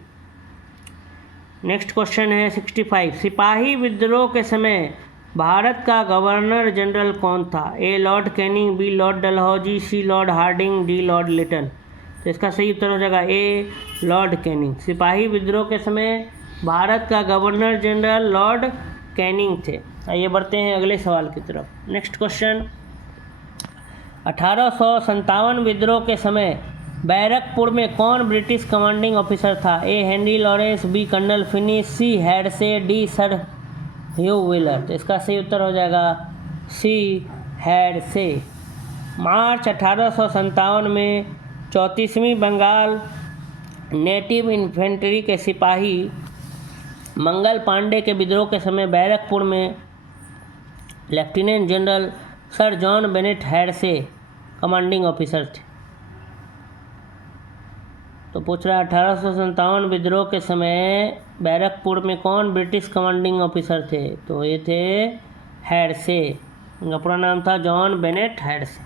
नेक्स्ट क्वेश्चन है 65। सिपाही विद्रोह के समय भारत का गवर्नर जनरल कौन था? A Lord Canning, B Lord Dalhousie, C Lord Hardinge, D Lord Lytton. तो इसका सही उत्तर हो जाएगा ए लॉर्ड कैनिंग। सिपाही विद्रोह के समय भारत का गवर्नर जनरल लॉर्ड कैनिंग थे। आइए बढ़ते हैं अगले सवाल की तरफ। नेक्स्ट क्वेश्चन, 1857 विद्रोह के समय बैरकपुर में कौन ब्रिटिश कमांडिंग ऑफिसर था? A Henry Lawrence, B Colonel Finnis, C Hearsey, D Sir Hugh Wheeler. तो इसका सही उत्तर हो जाएगा सी हैडसे। मार्च 1857 में 34वीं बंगाल नेटिव इन्फेंट्री के सिपाही मंगल पांडे के विद्रोह के समय बैरकपुर में lieutenant general Sir John Bennet Hearsey commanding officer थे। तो पूछ रहा है 1857 विद्रोह के समय बैरकपुर में कौन ब्रिटिश कमांडिंग ऑफिसर थे? तो ये थे हैडसे, उनका पूरा नाम था जॉन बेनेट हैडसे।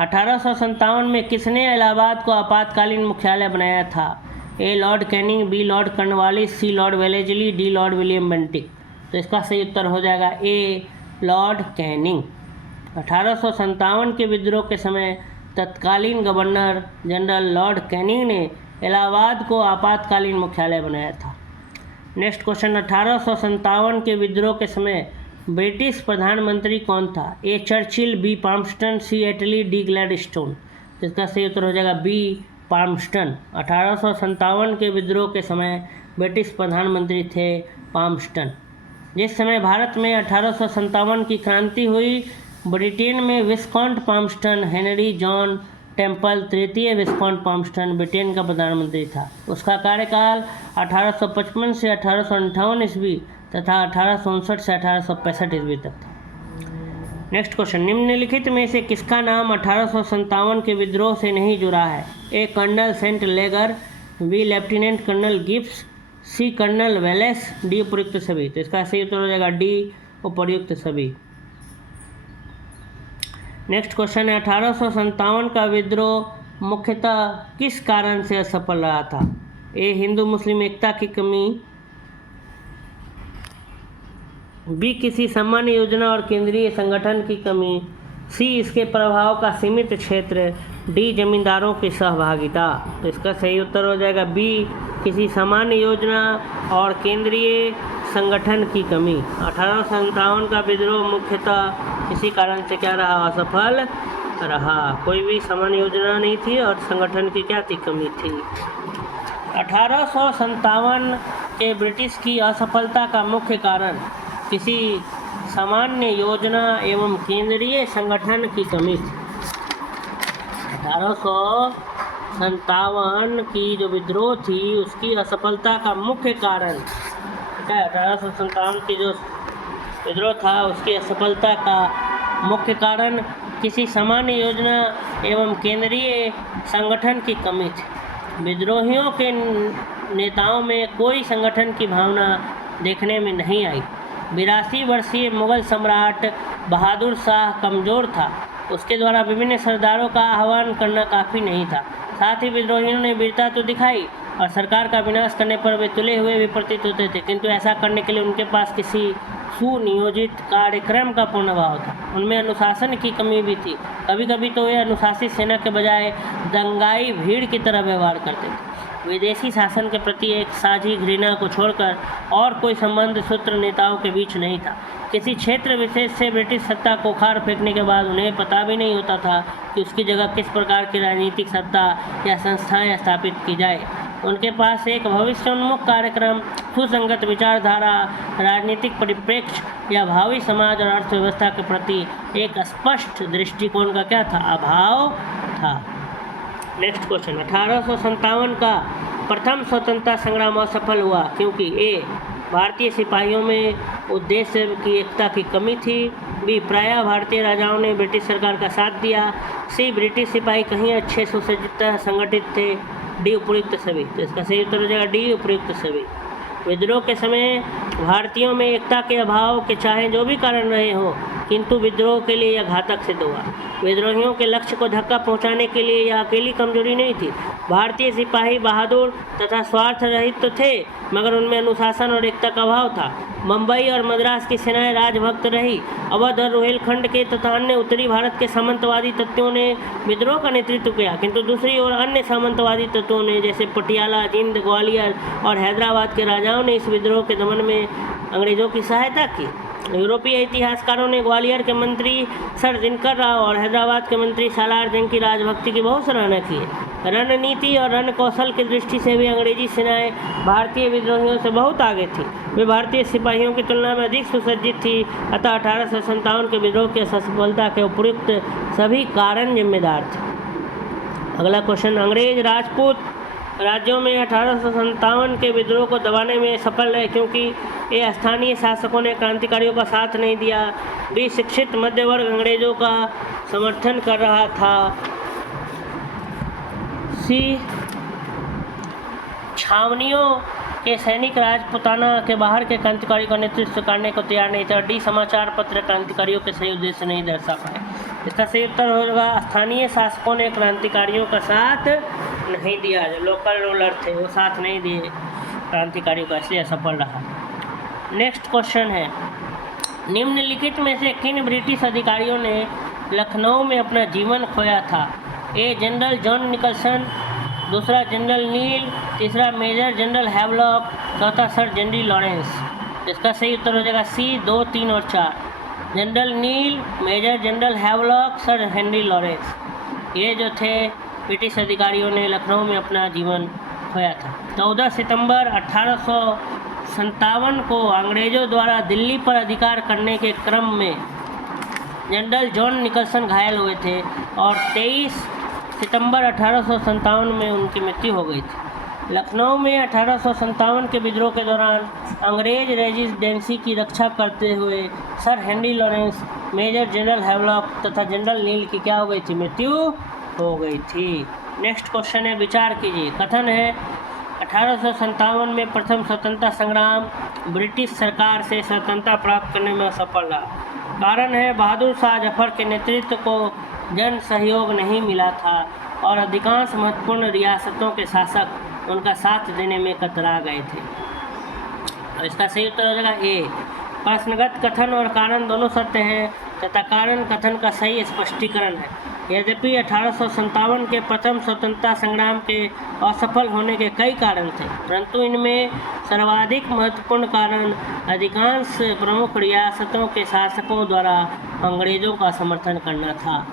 1857 में किसने इलाहाबाद को आपातकालीन मुख्यालय बनाया था? A Lord Canning, B Lord Cornwallis, C Lord Wellesley, D Lord William Bentinck. तो इसका सही उत्तर हो जाएगा ए लॉर्ड कैनिंग। 1857 के विद्रोह के समय तत्कालीन गवर्नर जनरल लॉर्ड कैनिंग ने इलाहाबाद को आपातकालीन मुख्यालय बनाया था। नेक्स्ट क्वेश्चन, 1857 के विद्रोह के समय ब्रिटिश प्रधानमंत्री कौन था? ए चर्चिल, बी पाल्मस्टन, सी एटली, डी ग्लैडस्टोन। तो इसका सही उत्तर हो जाएगा बी पाल्मस्टन। 1857 के विद्रोह के समय ब्रिटिश प्रधानमंत्री थे पाल्मस्टन। जिस समय भारत में 1857 की क्रांति हुई ब्रिटेन में विस्कॉन्ट पाम्पस्टन हेनरी जॉन टेम्पल तृतीय विस्कॉन्ट पाम्पस्टन ब्रिटेन का प्रधानमंत्री था। उसका कार्यकाल 1855 से 1858 ईस्वी तथा 1859 से 1865 ईस्वी तक था। नेक्स्ट क्वेश्चन, निम्नलिखित में से किसका नाम 1857 के विद्रोह से नहीं जुड़ा है? ए colonel Saint लेगर, B lieutenant colonel Gibbs, सी कर्नल वेलेस, डी उपयुक्त सभी। तो इसका सही उत्तर हो जाएगा डी उपयुक्त सभी। नेक्स्ट क्वेश्चन है, 1857 का विद्रोह मुख्यतः किस कारण से असफल रहा था? ए हिंदू मुस्लिम एकता की कमी, बी किसी सामान्य योजना और केंद्रीय संगठन की कमी, सी इसके प्रभाव का सीमित क्षेत्र, डी जमींदारों की सहभागिता। तो इसका सही उत्तर हो जाएगा बी किसी सामान्य योजना और केंद्रीय संगठन की कमी। 1857 का विद्रोह मुख्यतः किसी कारण से क्या रहा? असफल रहा। कोई भी सामान्य योजना नहीं थी और संगठन की क्या थी? कमी थी। 1857 के ब्रिटिश की असफलता का मुख्य कारण किसी सामान्य योजना एवं केंद्रीय संगठन की कमी थी। 1857 की जो विद्रोह थी उसकी असफलता का मुख्य कारण, ठीक है, 1857 की जो विद्रोह था उसकी असफलता का मुख्य कारण किसी सामान्य योजना एवं केंद्रीय संगठन की कमी थी। विद्रोहियों के नेताओं में कोई संगठन की भावना देखने में नहीं आई। 82 वर्षीय मुगल सम्राट बहादुर शाह कमज़ोर था, उसके द्वारा विभिन्न सरदारों का आह्वान करना काफ़ी नहीं था। साथ ही विद्रोहियों ने वीरता तो दिखाई और सरकार का विनाश करने पर वे तुले हुए भी प्रतीत होते थे, किंतु ऐसा करने के लिए उनके पास किसी सुनियोजित कार्यक्रम का पूर्ण भाव था। उनमें अनुशासन की कमी भी थी। कभी कभी तो वे अनुशासित सेना के बजाय दंगाई भीड़ की तरह व्यवहार करते थे। विदेशी शासन के प्रति एक साझी घृणा को छोड़कर और कोई संबंध सूत्र नेताओं के बीच नहीं था। किसी क्षेत्र विशेष से ब्रिटिश सत्ता को उखाड़ फेंकने के बाद उन्हें पता भी नहीं होता था कि उसकी जगह किस प्रकार की राजनीतिक सत्ता या संस्थाएं स्थापित की जाए। उनके पास एक भविष्योन्मुख कार्यक्रम, सुसंगत विचारधारा, राजनीतिक परिप्रेक्ष्य या भावी समाज और अर्थव्यवस्था के प्रति एक स्पष्ट दृष्टिकोण का क्या था? अभाव था। नेक्स्ट क्वेश्चन, 1857 का प्रथम स्वतंत्रता संग्राम असफल हुआ क्योंकि ए भारतीय सिपाहियों में उद्देश्य की एकता की कमी थी, बी प्रायः भारतीय राजाओं ने ब्रिटिश सरकार का साथ दिया, सी ब्रिटिश सिपाही कहीं अच्छे सुसज्जित संगठित थे, डी उपयुक्त सभी। तो इसका सही उत्तर हो जाएगा डी उपयुक्त सभी। विद्रोह के समय भारतीयों में एकता के अभाव के चाहे जो भी कारण रहे हों, किंतु विद्रोह के लिए यह घातक सिद्ध हुआ। विद्रोहियों के लक्ष्य को धक्का पहुंचाने के लिए यह अकेली कमजोरी नहीं थी। भारतीय सिपाही बहादुर तथा स्वार्थ रहित तो थे, मगर उनमें अनुशासन और एकता का अभाव था। मुंबई और मद्रास की सेनाएं राजभक्त रही। अवध और रोहिलखंड के तथा अन्य उत्तरी भारत के सामंतवादी तत्वों ने विद्रोह का नेतृत्व किया, किंतु दूसरी ओर अन्य सामंतवादी तत्वों ने जैसे पटियाला, जिंद, ग्वालियर और हैदराबाद के राजाओं ने इस विद्रोह के दमन में अंग्रेजों की सहायता की। यूरोपीय इतिहासकारों ने ग्वालियर के मंत्री सर दिनकर राव और हैदराबाद के मंत्री सालार जंग की राजभक्ति की बहुत सराहना की है। रणनीति और रण कौशल की दृष्टि से भी अंग्रेजी सेनाएं भारतीय विद्रोहियों से बहुत आगे थी। वे भारतीय सिपाहियों की तुलना में अधिक सुसज्जित थी। अतः 1857 के विद्रोह की असफलता के उपयुक्त सभी कारण जिम्मेदार थे। अगला क्वेश्चन, अंग्रेज राजपूत राज्यों में 1857 के विद्रोह को दबाने में सफल रहे क्योंकि ये स्थानीय शासकों ने क्रांतिकारियों का साथ नहीं दिया, बी शिक्षित मध्य वर्ग अंग्रेजों का समर्थन कर रहा था, सी छावनियों के सैनिक राजपुताना के बाहर के क्रांतिकारियों का नेतृत्व करने को तैयार नहीं थे, और डी समाचार पत्र क्रांतिकारियों के सही उद्देश्य नहीं दर्शा पाए। इसका सही उत्तर होगा स्थानीय शासकों ने क्रांतिकारियों का साथ नहीं दिया। जो लोकल रूलर थे वो साथ नहीं दिए क्रांतिकारियों का, इसलिए असफल रहा। नेक्स्ट क्वेश्चन है, निम्नलिखित में से किन ब्रिटिश अधिकारियों ने लखनऊ में अपना जीवन खोया था? ए जनरल जॉन निकलसन, दूसरा जनरल नील, तीसरा मेजर जनरल हैवलॉक, चौथा सर हेनरी लॉरेंस। इसका सही उत्तर हो जाएगा सी 2, 3 और 4। General Neill, Major general Havelock, Sir Henry Lawrence, ये जो थे ब्रिटिश अधिकारियों ने लखनऊ में अपना जीवन खोया था। 14 सितंबर 1857 को अंग्रेज़ों द्वारा दिल्ली पर अधिकार करने के क्रम में जनरल जॉन निकलसन घायल हुए थे और 23 सितंबर 1857 में उनकी मृत्यु हो गई थी। लखनऊ में 1857 के विद्रोह के दौरान अंग्रेज रेजिडेंसी की रक्षा करते हुए sir Henry Lawrence, major general Havelock तथा जनरल नील की क्या हो गई थी? मृत्यु हो गई थी। नेक्स्ट क्वेश्चन है, विचार कीजिए। कथन है 1857 में प्रथम स्वतंत्रता संग्राम ब्रिटिश सरकार से स्वतंत्रता प्राप्त करने में असफल रहा। कारण है बहादुर शाह जफर के नेतृत्व को जन सहयोग नहीं मिला था और अधिकांश महत्वपूर्ण रियासतों के शासक उनका साथ देने में कतरा गए थे। और इसका सही उत्तर हो जाएगा ए। प्रश्नगत कथन और कारण दोनों सत्य हैं तथा कारण कथन का सही स्पष्टीकरण है। यद्यपि 1857 के प्रथम स्वतंत्रता संग्राम के असफल होने के कई कारण थे, परंतु इनमें सर्वाधिक महत्वपूर्ण कारण अधिकांश प्रमुख रियासतों के शासकों द्वारा अंग्रेजों का समर्थन करना था।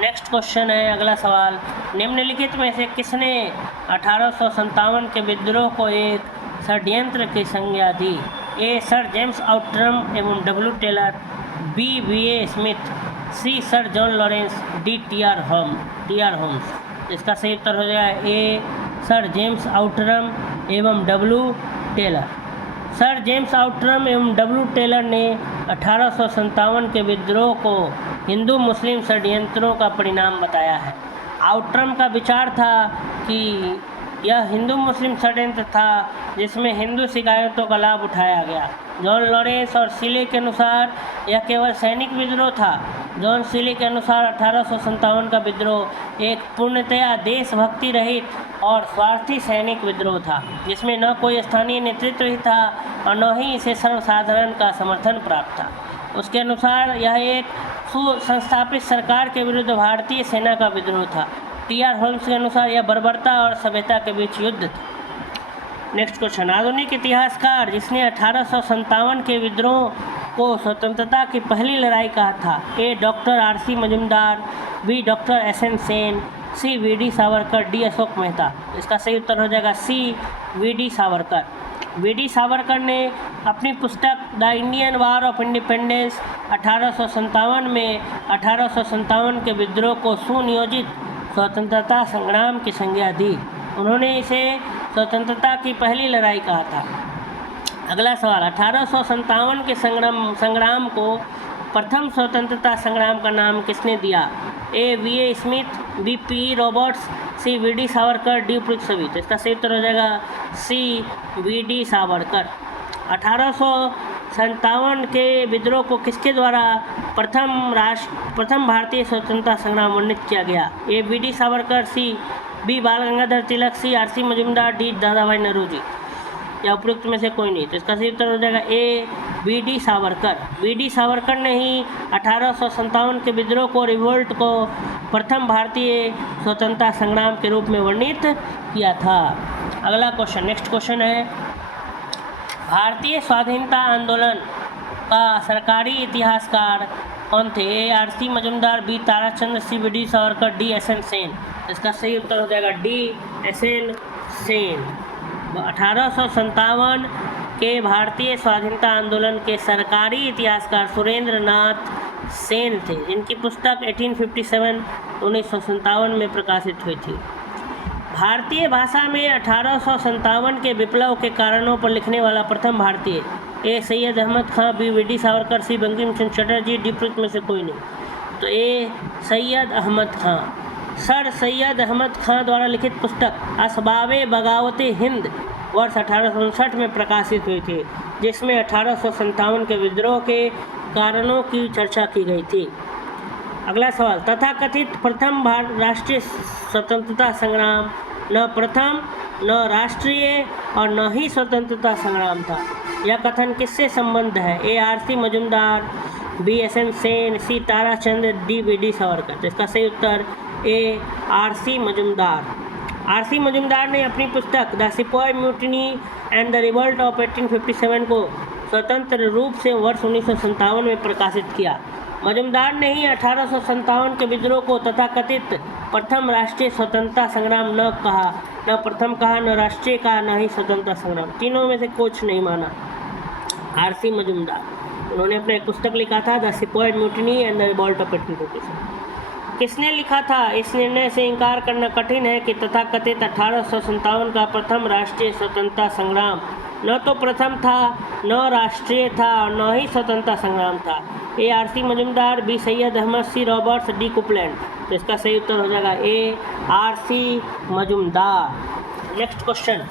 नेक्स्ट क्वेश्चन है, अगला सवाल, निम्नलिखित में से किसने 1857 के विद्रोह को एक षड्यंत्र की संज्ञा दी? ए. सर जेम्स आउट्रम एवं W Taylor, B. V A. Smith, C. Sir John Lawrence, D. T R. Holmes. इसका सही उत्तर हो जाएगा ए. सर जेम्स आउट्रम एवं W Taylor. Sir James Outram एवं डब्ल्यू टेलर ने 1857 के विद्रोह को हिंदू मुस्लिम षड्यंत्रों का परिणाम बताया है। आउट्रम का विचार था कि यह हिंदू मुस्लिम षड्यंत्र था जिसमें हिंदू शिकायतों का लाभ उठाया गया। जॉन लॉरेंस और सीले के अनुसार यह केवल सैनिक विद्रोह था। जॉन सीले के अनुसार 1857 का विद्रोह एक पूर्णतया देशभक्ति रहित और स्वार्थी सैनिक विद्रोह था जिसमें न कोई स्थानीय नेतृत्व ही था और न ही इसे सर्वसाधारण का समर्थन प्राप्त था। उसके अनुसार यह एक सुसंस्थापित सरकार के विरुद्ध भारतीय सेना का विद्रोह था। टी.आर. होम्स के अनुसार यह बर्बरता और सभ्यता के बीच युद्ध था। नेक्स्ट क्वेश्चन, आधुनिक इतिहासकार जिसने 1857 के विद्रोह को स्वतंत्रता की पहली लड़ाई कहा था? A. Doctor R.C. Majumdar, B. Doctor S.N. Sen, C. V.D. Savarkar, D. Ashok Mehta. इसका सही उत्तर हो जाएगा सी. V.D. सावरकर। V.D. सावरकर ने अपनी पुस्तक the Indian war of independence 1857 में 1857 के विद्रोह को सुनियोजित स्वतंत्रता संग्राम की संज्ञा दी। उन्होंने इसे स्वतंत्रता की पहली लड़ाई कहा था। अगला सवाल, 1857 के संग्राम को प्रथम स्वतंत्रता संग्राम का नाम किसने दिया? A. V.A. Smith, B. P. Roberts, C. V.D. Savarkar, D. Prithvi. तो इसका सही उत्तर हो जाएगा सी. V.D. सावरकर। 1857 के विद्रोह को किसके द्वारा प्रथम भारतीय स्वतंत्रता संग्राम वर्णित किया गया? ए. V.D. सावरकर, सी. बी. बाल गंगाधर तिलक, सी. R.C. मजुमदार, डी. दादाभाई नौरोजी। या उपयुक्त में से कोई नहीं। तो इसका सही उत्तर हो जाएगा ए. V.D. सावरकर। V.D. सावरकर ने ही 1857 के विद्रोह को रिवोल्ट को प्रथम भारतीय स्वतंत्रता संग्राम के रूप में वर्णित किया था। अगला क्वेश्चन, नेक्स्ट क्वेश्चन है, भारतीय स्वाधीनता आंदोलन का सरकारी इतिहासकार कौन थे? ए. R.C. मजुमदार, बी. ताराचंद्र, सी. V.D. Savarkar, D. S.N. Sen. इसका सही उत्तर हो जाएगा डी. S.N. सेन। 1857 के भारतीय स्वाधीनता आंदोलन के सरकारी इतिहासकार सुरेंद्र नाथ सेन थे, जिनकी पुस्तक 1957 में प्रकाशित हुई थी। भारतीय भाषा में 1857 के विप्लव के कारणों पर लिखने वाला प्रथम भारतीय? ए. सैयद अहमद खां, बी. V.D. सावरकर, सी. बंकिम चंद्र चटर्जी, डी. में से कोई नहीं। तो ए. सैयद अहमद खां। सर सैयद अहमद खां द्वारा लिखित पुस्तक असबाबे बगावते हिंद वर्ष 1859 में प्रकाशित हुई थी, जिसमें 1857 के विद्रोह के कारणों की चर्चा की गई थी। अगला सवाल, तथाकथित प्रथम राष्ट्रीय स्वतंत्रता संग्राम न प्रथम, न राष्ट्रीय और न ही स्वतंत्रता संग्राम था। यह कथन किससे संबंध है? A. R.C. Majumdar, B. S.N. Sen, C. Tarachandra, D. V.D. Savarkar. तो इसका सही उत्तर ए. R.C. मजुमदार। R.C. मजुमदार ने अपनी पुस्तक द सिपाही mutiny and the revolt of 1857 को स्वतंत्र रूप से वर्ष 1957 में प्रकाशित किया। मजुमदार ने ही 1857 के विद्रोह को तथाकथित प्रथम राष्ट्रीय स्वतंत्रता संग्राम न प्रथम कहा, न राष्ट्रीय कहा, न ही स्वतंत्रता संग्राम। तीनों में से कुछ नहीं माना। R.C. मजुमदार। उन्होंने अपना एक पुस्तक लिखा था the sepoy mutiny and the revolt of 1857। किसने लिखा था? इस निर्णय से इनकार करना कठिन है कि तथाकथित 1857 का प्रथम राष्ट्रीय स्वतंत्रता संग्राम न तो प्रथम था, न राष्ट्रीय था और न ही स्वतंत्रता संग्राम था। ए आर.सी. मजुमदार, बी सैयद अहमद, सी रॉबर्ट्स, डी कुपलैंड। तो इसका सही उत्तर हो जाएगा ए आर.सी. मजुमदार। नेक्स्ट क्वेश्चन,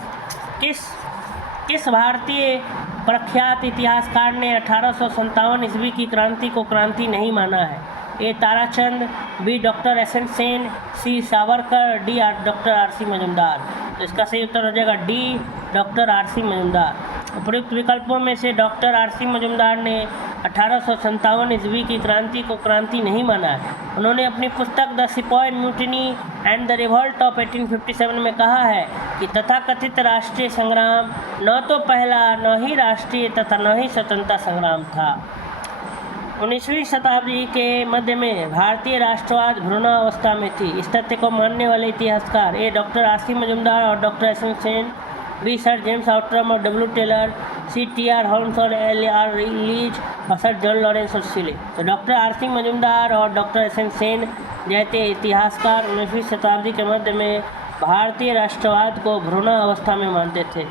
किस भारतीय प्रख्यात इतिहासकार ने 1857 ईस्वी की क्रांति को क्रांति नहीं माना है? A Tarachand, B doctor S N. Sen, C Savarkar, D doctor R C. Majumdar. तो इसका सही उत्तर हो जाएगा डी डॉक्टर आर.सी. मजुमदार। उपयुक्त विकल्पों में से डॉक्टर आर.सी. मजुमदार ने 1857 ईस्वी की क्रांति को क्रांति नहीं माना है। उन्होंने अपनी पुस्तक the sepoy mutiny and the revolt of 1857 में कहा है कि तथाकथित राष्ट्रीय संग्राम न तो पहला, न ही राष्ट्रीय तथा न ही स्वतंत्रता संग्राम था। 19वीं शताब्दी के मध्य में भारतीय राष्ट्रवाद भ्रूणावस्था में थी। इस तथ्य को मानने वाले इतिहासकार ए डॉक्टर आर.सी. मजुमदार और doctor S N. Sen, B Sir James Outram और W Taylor, C T R. Holmes और एल.आर. लीज और सर जॉन लॉरेंस और सिले। तो डॉक्टर आर.सी. मजुमदार और डॉक्टर एस.एन. सेन जैसे इतिहासकार 19वीं शताब्दी के मध्य में भारतीय राष्ट्रवाद को भ्रूणावस्था में मानते थे।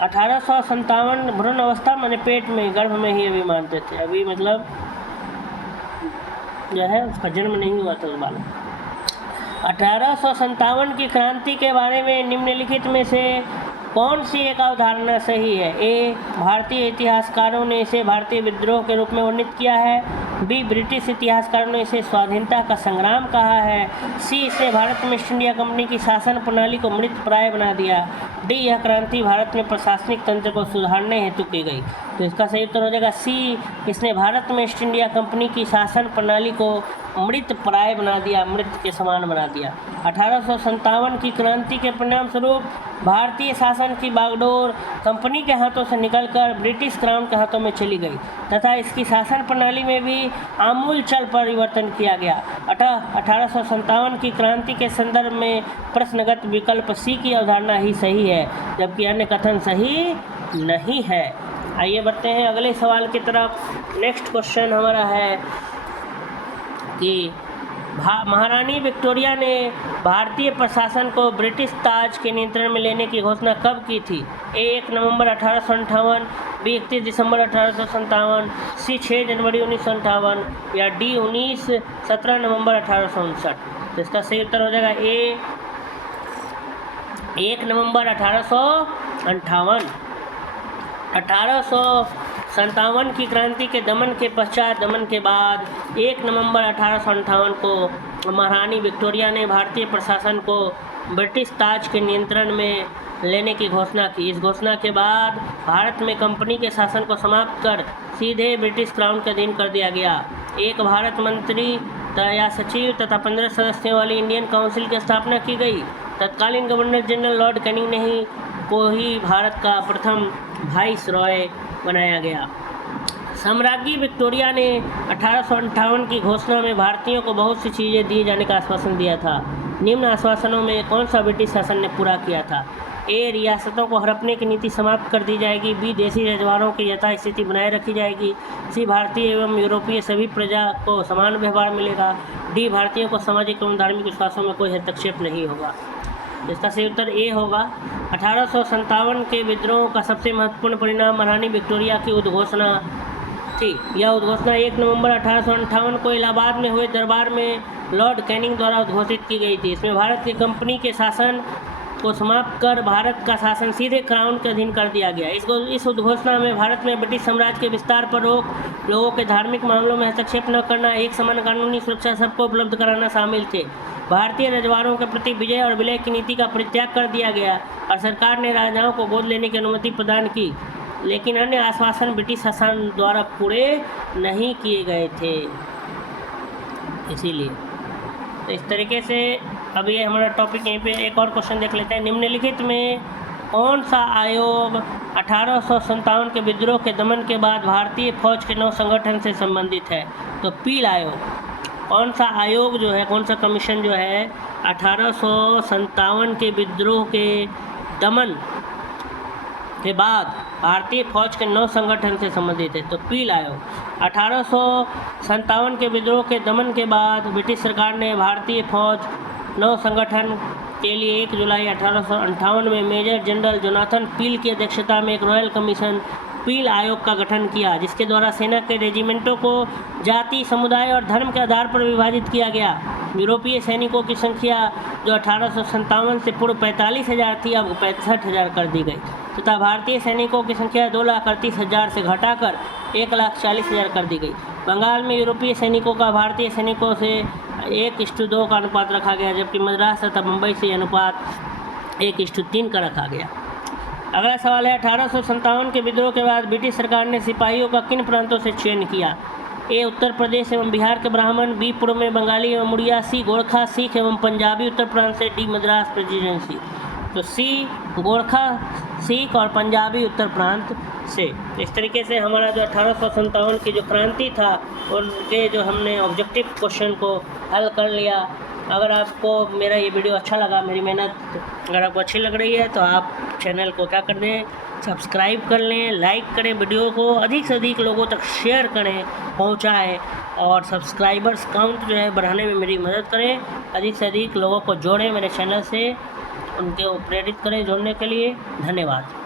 1857 भ्रूण अवस्था माने पेट में, गर्भ में ही अभी मानते थे। अभी मतलब जो है उसका जन्म नहीं हुआ था उस बालक। 1857 की क्रांति के बारे में निम्नलिखित में से कौन सी एक अवधारणा सही है? ए भारतीय इतिहासकारों ने इसे भारतीय विद्रोह के रूप में वर्णित किया है, बी ब्रिटिश इतिहासकारों ने इसे स्वाधीनता का संग्राम कहा है, सी इसे भारत में ईस्ट इंडिया कंपनी की शासन प्रणाली को मृत प्राय बना दिया, डी यह क्रांति भारत में प्रशासनिक तंत्र को सुधारने हेतु की गई। तो इसका सही उत्तर हो जाएगा सी, इसने भारत में ईस्ट इंडिया कंपनी की शासन प्रणाली को मृत प्राय बना दिया, मृत के समान बना दिया। 1857 की क्रांति के परिणाम स्वरूप भारतीय शासन की बागडोर कंपनी के हाथों से निकलकर ब्रिटिश क्राउन के हाथों में चली गई तथा इसकी शासन प्रणाली में भी आमूलचूल परिवर्तन किया गया। 1857 की क्रांति के संदर्भ में प्रश्नगत विकल्प सी की अवधारणा ही सही है, जबकि अन्य कथन सही नहीं है। आइए बढ़ते हैं अगले सवाल की तरफ। नेक्स्ट क्वेश्चन हमारा है कि महारानी विक्टोरिया ने भारतीय प्रशासन को ब्रिटिश ताज के नियंत्रण में लेने की घोषणा कब की थी? ए 1 नवंबर 1858, बी 31 दिसंबर 1857, सी 6 जनवरी 1958 या डी 17 नवंबर 1859। तो इसका सही उत्तर हो जाएगा ए 1 नवंबर 1858। 1857 की क्रांति के दमन के पश्चात दमन के बाद 1 नवंबर 1858 को महारानी विक्टोरिया ने भारतीय प्रशासन को ब्रिटिश ताज के नियंत्रण में लेने की घोषणा की। इस घोषणा के बाद भारत में कंपनी के शासन को समाप्त कर सीधे ब्रिटिश क्राउन के अधीन कर दिया गया। एक भारत मंत्री या सचिव तथा 15 सदस्यों वाली इंडियन काउंसिल की स्थापना की गई। तत्कालीन गवर्नर जनरल लॉर्ड कैनिंग ने को ही भारत का प्रथम वाइस रॉय बनाया गया। साम्राज्ञी विक्टोरिया ने 1858 की घोषणा में भारतीयों को बहुत सी चीज़ें दिए जाने का आश्वासन दिया था। निम्न आश्वासनों में कौन सा ब्रिटिश शासन ने पूरा किया था? ए रियासतों को हड़पने की नीति समाप्त कर दी जाएगी, बी देशी रजवाड़ों की यथास्थिति बनाए रखी जाएगी, सी भारतीय एवं यूरोपीय सभी प्रजा को समान व्यवहार मिलेगा, डी भारतीयों को सामाजिक एवं धार्मिक विश्वासों में कोई हस्तक्षेप नहीं होगा। इसका सही उत्तर ए होगा। 1857 के विद्रोह का सबसे महत्वपूर्ण परिणाम महारानी विक्टोरिया की उद्घोषणा थी। यह उद्घोषणा 1 नवंबर 1858 को इलाहाबाद में हुए दरबार में लॉर्ड कैनिंग द्वारा उद्घोषित की गई थी। इसमें भारत की कंपनी के शासन को समाप्त कर भारत का शासन सीधे क्राउन के अधीन कर दिया गया। इस उद्घोषणा में भारत में ब्रिटिश साम्राज्य के विस्तार पर रोक, लोगों के धार्मिक मामलों में हस्तक्षेप न करना, एक समान कानूनी सुरक्षा सबको उपलब्ध कराना शामिल थे। भारतीय रजवाड़ों के प्रति विजय और विलय की नीति का परित्याग कर दिया गया और सरकार ने राजाओं को गोद लेने की अनुमति प्रदान की, लेकिन अन्य आश्वासन ब्रिटिश शासन द्वारा पूरे नहीं किए गए थे। इसीलिए तो इस तरीके से अब ये हमारा टॉपिक यहीं पे एक और क्वेश्चन देख लेते हैं। निम्नलिखित में कौन सा आयोग 1857 के विद्रोह के दमन के बाद भारतीय फौज के नव संगठन से संबंधित है? तो पील आयोग। कौन सा आयोग जो है, कौन सा कमीशन जो है 1857 के विद्रोह के दमन के बाद भारतीय फौज के 9 संगठन से संबंधित है। तो पील आयोग 1857 के विद्रोह के दमन के बाद ब्रिटिश सरकार ने भारतीय फौज 9 संगठन के लिए 1 जुलाई 1858 में मेजर जनरल जोनाथन पील की अध्यक्षता में एक रॉयल कमीशन पील आयोग का गठन किया, जिसके द्वारा सेना के रेजिमेंटों को जाति, समुदाय और धर्म के आधार पर विभाजित किया गया। यूरोपीय सैनिकों की संख्या जो 1857 से पूर्व 45,000 थी, अब 65,000 कर दी गई तथा भारतीय सैनिकों की संख्या 2,38,000 से घटाकर 1,40,000 कर दी गई। बंगाल में यूरोपीय सैनिकों का भारतीय सैनिकों से 1:2 का अनुपात रखा गया, जबकि मद्रास तथा मुंबई से अनुपात 1:3 का रखा गया। अगला सवाल है 1857 के विद्रोह के बाद ब्रिटिश सरकार ने सिपाहियों का किन प्रांतों से चयन किया? ए उत्तर प्रदेश एवं बिहार के ब्राह्मण, बी पूर्व में बंगाली एवं उड़िया, सी गोरखा, सिख एवं पंजाबी उत्तर प्रांत से, डी मद्रास प्रेसिडेंसी। तो सी गोरखा, सिख और पंजाबी उत्तर प्रांत से। इस तरीके से हमारा जो 1857 की जो क्रांति था उनके जो हमने ऑब्जेक्टिव क्वेश्चन को हल कर लिया। अगर आपको मेरा ये वीडियो अच्छा लगा, मेरी मेहनत अगर आपको अच्छी लग रही है तो आप चैनल को क्या कर दें, सब्सक्राइब कर लें, लाइक करें, वीडियो को अधिक से अधिक लोगों तक शेयर करें, पहुंचाएं और सब्सक्राइबर्स काउंट जो है बढ़ाने में मेरी मदद करें। अधिक से अधिक लोगों को जोड़ें मेरे चैनल से, उनको प्रेरित करें जोड़ने के लिए। धन्यवाद।